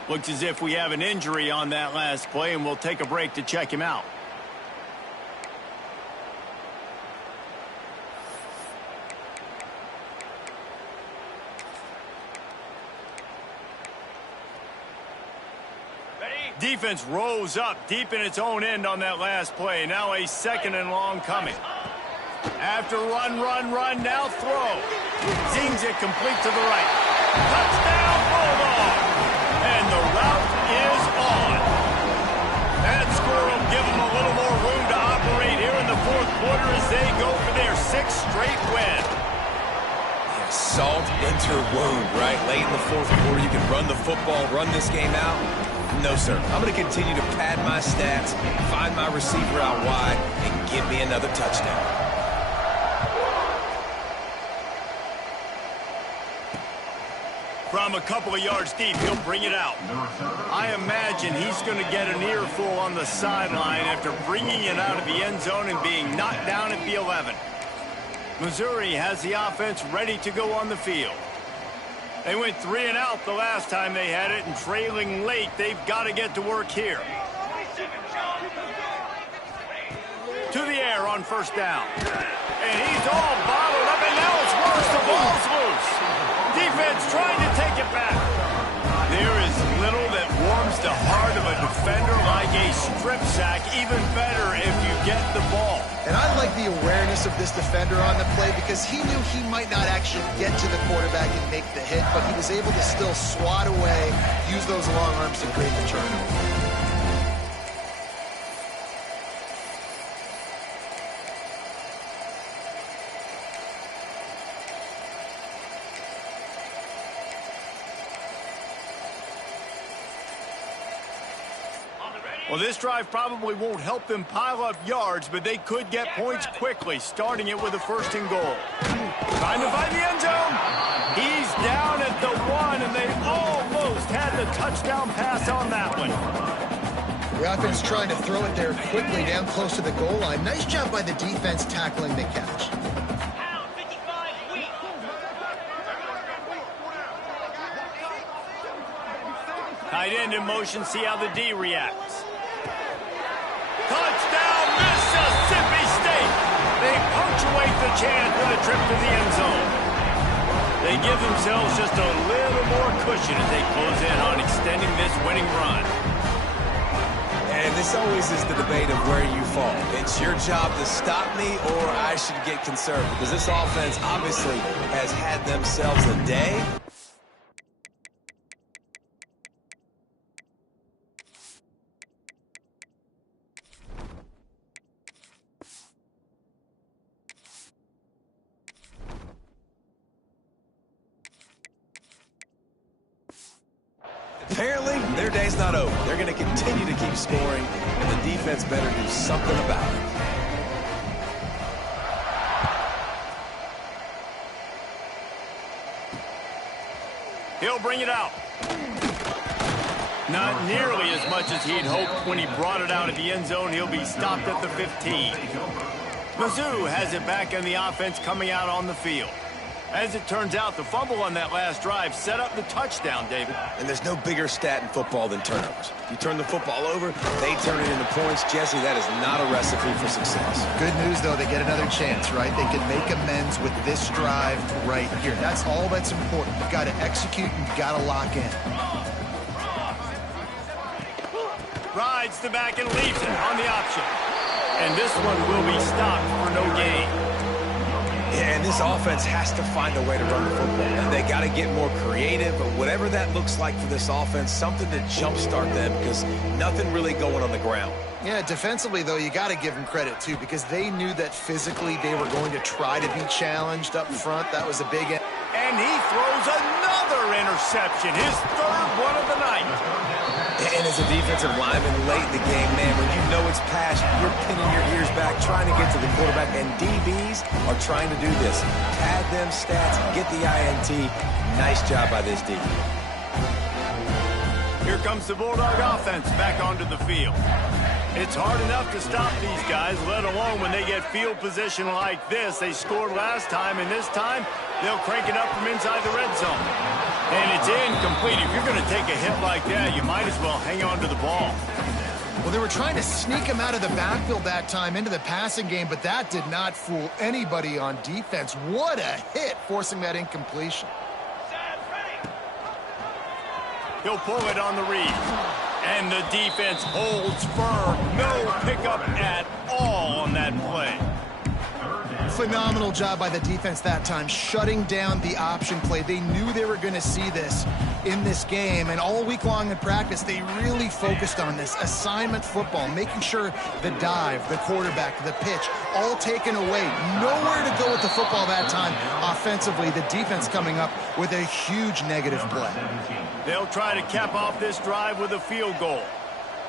Looks as if we have an injury on that last play, and we'll take a break to check him out. Defense rose up deep in its own end on that last play. Now a 2nd and long coming. After run, now throw. Zings it complete to the right. Touchdown, Bulldog! And the route is on. That score will give them a little more room to operate here in the 4th quarter as they go for their 6th straight win. Yeah, salt into wound, right? Late in the 4th quarter, you can run the football, run this game out. No, sir. I'm going to continue to pad my stats, find my receiver out wide, and give me another touchdown. From a couple of yards deep, he'll bring it out. I imagine he's going to get an earful on the sideline after bringing it out of the end zone and being knocked down at the 11. Missouri has the offense ready to go on the field. They went 3 and out the last time they had it, and trailing late, they've got to get to work here. To the air on 1st down. And he's all bottled up, and now it's worse. The ball's loose. Defense trying to take it back. There is little that warms the heart of a defender like a strip sack. Even better if you get the ball. And I like the awareness of this defender on the play because he knew he might not actually get to the quarterback and make the hit, but he was able to still swat away, use those long arms to create the turnover. Well, this drive probably won't help them pile up yards, but they could get points quickly, starting it with a 1st and goal. Trying to find the end zone. He's down at the 1, and they almost had the touchdown pass on that one. The offense trying to throw it there quickly down close to the goal line. Nice job by the defense tackling the catch. Tight end in motion, see how the D reacts. Touchdown, Mississippi State! They punctuate the chant with a trip to the end zone. They give themselves just a little more cushion as they close in on extending this winning run. And this always is the debate of where you fall. It's your job to stop me, or I should get concerned, because this offense obviously has had themselves a day. Apparently, their day's not over. They're going to continue to keep scoring, and the defense better do something about it. He'll bring it out. Not nearly as much as he'd hoped when he brought it out of the end zone. He'll be stopped at the 15. Mizzou has it back in the offense coming out on the field. As it turns out, the fumble on that last drive set up the touchdown, David. And there's no bigger stat in football than turnovers. You turn the football over, they turn it into points. Jesse, that is not a recipe for success. Good news, though, they get another chance, right? They can make amends with this drive right here. That's all that's important. You've got to execute and you've got to lock in. Rides the back and leaves it on the option. And this one will be stopped for no gain. Yeah, and this offense has to find a way to run the football. And they got to get more creative, but whatever that looks like for this offense, something to jumpstart them, because nothing really going on the ground. Yeah, defensively, though, you got to give them credit, too, because they knew that physically they were going to try to be challenged up front. That was a big... And he throws another interception, his 3rd one of the night. And as a defensive lineman late in the game, man, when you know it's pass, you're pinning your ears back, trying to get to the quarterback, and DBs are trying to do this. Pad them stats, get the INT. Nice job by this D. Here comes the Bulldog offense back onto the field. It's hard enough to stop these guys, let alone when they get field position like this. They scored last time, and this time they'll crank it up from inside the red zone. And it's incomplete. If you're going to take a hit like that, you might as well hang on to the ball. Well, they were trying to sneak him out of the backfield that time into the passing game, but that did not fool anybody on defense. What a hit, forcing that incompletion. He'll pull it on the read. And the defense holds firm. No pickup at all on that play. Phenomenal job by the defense that time, shutting down the option play. They knew they were going to see this in this game, and all week long in practice, they really focused on this assignment football, making sure the dive, the quarterback, the pitch, all taken away. Nowhere to go with the football that time offensively. The defense coming up with a huge negative play. They'll try to cap off this drive with a field goal.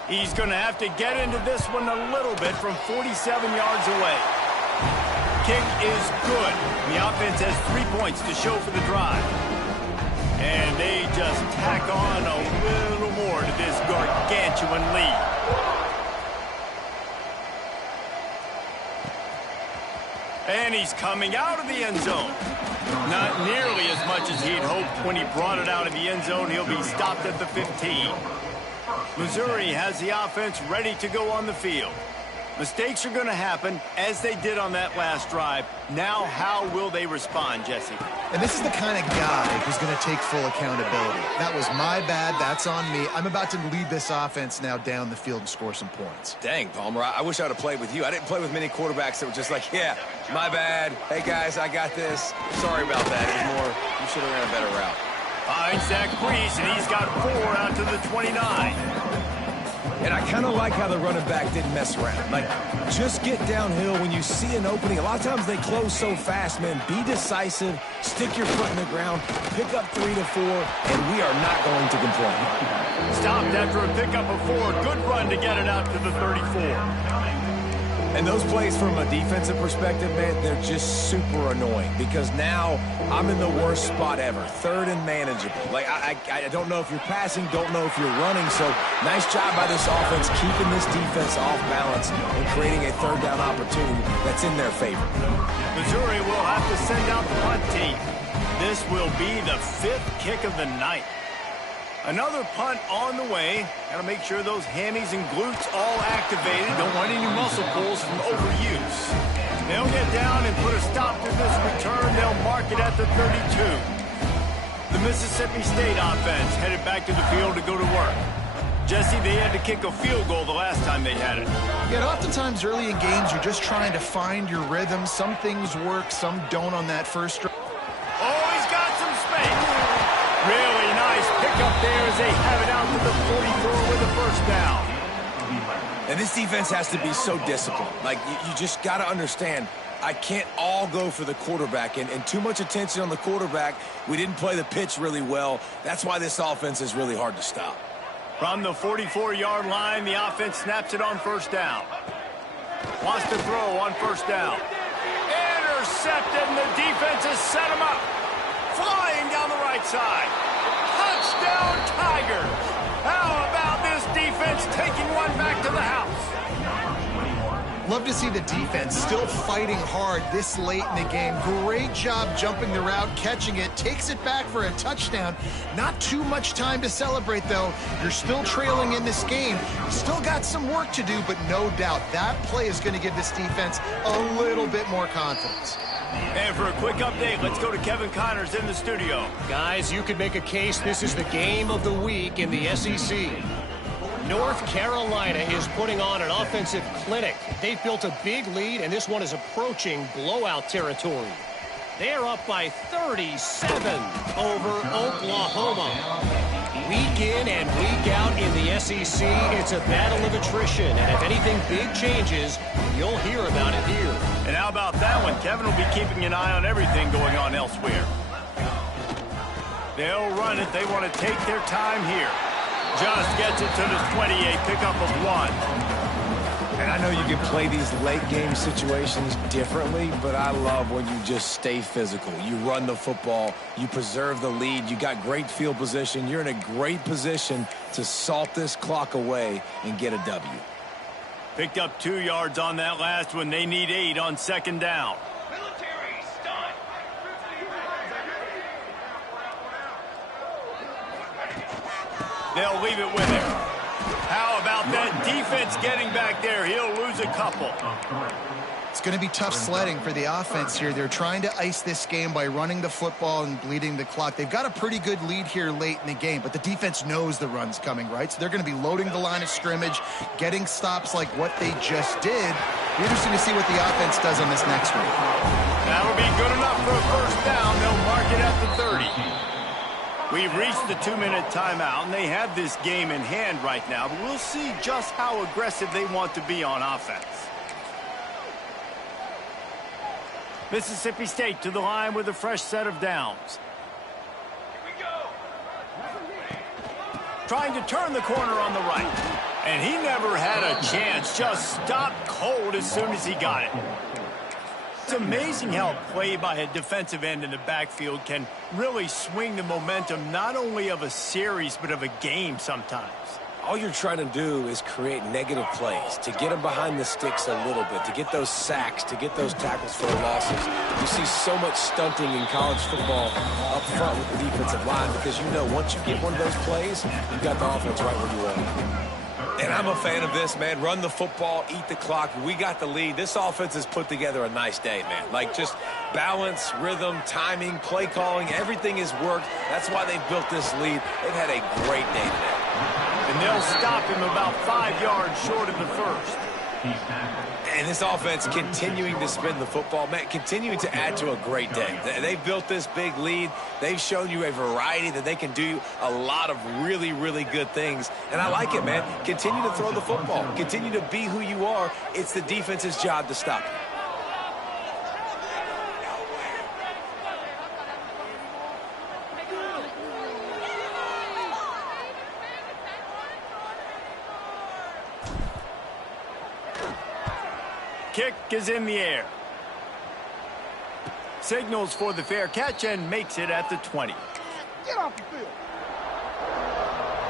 He's going to have to get into this one a little bit from 47 yards away. Kick is good. The offense has 3 points to show for the drive. And they just tack on a little more to this gargantuan lead. And he's coming out of the end zone. Not nearly as much as he'd hoped when he brought it out of the end zone. He'll be stopped at the 15. Missouri has the offense ready to go on the field. Mistakes are going to happen, as they did on that last drive. Now, how will they respond, Jesse? And this is the kind of guy who's going to take full accountability. That was my bad. That's on me. I'm about to lead this offense now down the field and score some points. Dang, Palmer, I wish I would have played with you. I didn't play with many quarterbacks that were just like, yeah, my bad. Hey, guys, I got this. Sorry about that. It was more, you should have ran a better route. Finds Zach Brees, and he's got 4 out to the 29. And I kind of like how the running back didn't mess around. Like, just get downhill when you see an opening. A lot of times they close so fast, man. Be decisive, stick your foot in the ground, pick up 3 to 4, and we are not going to complain. Stopped after a pickup of 4. Good run to get it out to the 34. And those plays from a defensive perspective, man, they're just super annoying because now I'm in the worst spot ever, 3rd and manageable. Like, I don't know if you're passing, don't know if you're running, so nice job by this offense keeping this defense off balance and creating a 3rd down opportunity that's in their favor. Missouri will have to send out the punt team. This will be the 5th kick of the night. Another punt on the way. Got to make sure those hammies and glutes all activated. Don't want any muscle pulls from overuse. They'll get down and put a stop to this return. They'll mark it at the 32. The Mississippi State offense headed back to the field to go to work. Jesse, they had to kick a field goal the last time they had it. Yeah, oftentimes early in games, you're just trying to find your rhythm. Some things work, some don't on that first drive. Oh, he's got some space. Really nice pickup there as they have it out to the 44 with a first down. And this defense has to be so disciplined. Like, you just got to understand, I can't all go for the quarterback. And too much attention on the quarterback. We didn't play the pitch really well. That's why this offense is really hard to stop. From the 44-yard line, the offense snaps it on first down. Wants to throw on first down. Intercepted, and the defense has set him up. Flying down the right side. Touchdown, Tigers. How about this defense taking one back to the house? Love to see the defense still fighting hard this late in the game. Great job jumping the route, catching it, takes it back for a touchdown. Not too much time to celebrate, though. You're still trailing in this game. You still got some work to do, but no doubt that play is going to give this defense a little bit more confidence. And for a quick update, let's go to Kevin Connors in the studio. Guys, you could make a case this is the game of the week in the SEC. North Carolina is putting on an offensive clinic. They've built a big lead, and this one is approaching blowout territory. They are up by 37 over Oklahoma. Week in and week out in the SEC, it's a battle of attrition, and if anything big changes, you'll hear about it here. And how about that one? Kevin will be keeping an eye on everything going on elsewhere. They'll run it. They want to take their time here. Just gets it to the 28, pickup of 1. And I know you can play these late-game situations differently, but I love when you just stay physical. You run the football, you preserve the lead, you got great field position. You're in a great position to salt this clock away and get a W. Picked up 2 yards on that last one. They need 8 on second down. They'll leave it with him. How about that defense getting back there? He'll lose a couple. It's going to be tough sledding for the offense here. They're trying to ice this game by running the football and bleeding the clock. They've got a pretty good lead here late in the game, but the defense knows the run's coming, right? So they're going to be loading the line of scrimmage, getting stops like what they just did. Be interesting to see what the offense does on this next one. That'll be good enough for a first down. They'll mark it at the 30. We've reached the 2-minute timeout, and they have this game in hand right now, but we'll see just how aggressive they want to be on offense. Mississippi State to the line with a fresh set of downs. Here we go. Trying to turn the corner on the right. And he never had a chance. Just stopped cold as soon as he got it. It's amazing how a play by a defensive end in the backfield can really swing the momentum not only of a series but of a game sometimes. All you're trying to do is create negative plays, to get them behind the sticks a little bit, to get those sacks, to get those tackles for losses. You see so much stunting in college football up front with the defensive line because you know once you get one of those plays, you've got the offense right where you want it. And I'm a fan of this, man. Run the football, eat the clock. We got the lead. This offense has put together a nice day, man. Like just balance, rhythm, timing, play calling, everything has worked. That's why they've built this lead. They've had a great day today. And they'll stop him about 5 yards short of the first. And this offense continuing to spin the football, man, continuing to add to a great day. They've built this big lead. They've shown you a variety that they can do a lot of really, really good things. And I like it, man. Continue to throw the football. Continue to be who you are. It's the defense's job to stop you. Kick is in the air. Signals for the fair catch and makes it at the 20. Get off the field.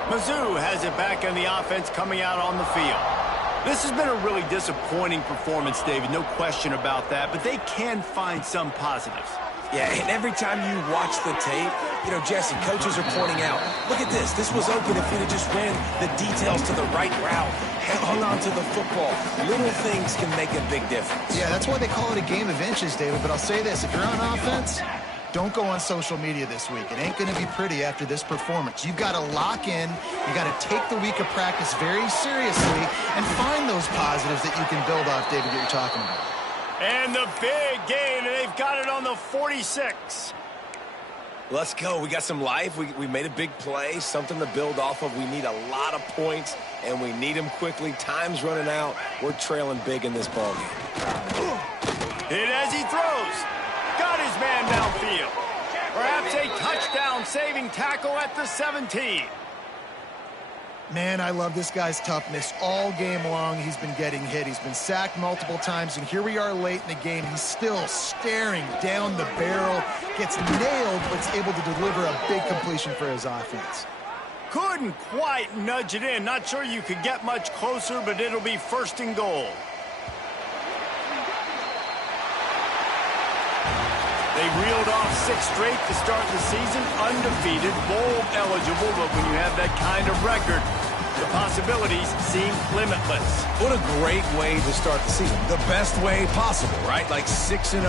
Mizzou has it back on the offense coming out on the field. This has been a really disappointing performance, David, no question about that, but they can find some positives. Yeah, and every time you watch the tape, you know, Jesse, coaches are pointing out, look at this. This was open if we'd have just ran the details to the right route, hung on to the football. Little things can make a big difference. Yeah, that's why they call it a game of inches, David. But I'll say this, if you're on offense, don't go on social media this week. It ain't going to be pretty after this performance. You've got to lock in. You got to take the week of practice very seriously and find those positives that you can build off, David, that you're talking about. And the big gain, and they've got it on the 46. Let's go. We got some life. We made a big play, something to build off of. We need a lot of points, and we need them quickly. Time's running out. We're trailing big in this ballgame. Hit as he throws. Got his man downfield. Perhaps a touchdown-saving tackle at the 17. Man, I love this guy's toughness. All game long, he's been getting hit. He's been sacked multiple times, and here we are late in the game. He's still staring down the barrel, gets nailed, but is able to deliver a big completion for his offense. Couldn't quite nudge it in. Not sure you could get much closer, but it'll be first and goal. They reeled off 6 straight to start the season, undefeated, bowl eligible, but when you have that kind of record, the possibilities seem limitless. What a great way to start the season. The best way possible, right? Like 6-0,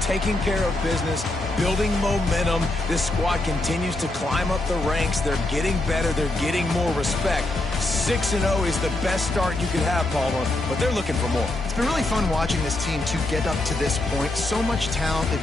taking care of business, building momentum. This squad continues to climb up the ranks. They're getting better. They're getting more respect. 6-0 is the best start you could have, Palmer, but they're looking for more. It's been really fun watching this team to get up to this point. So much talent. They've got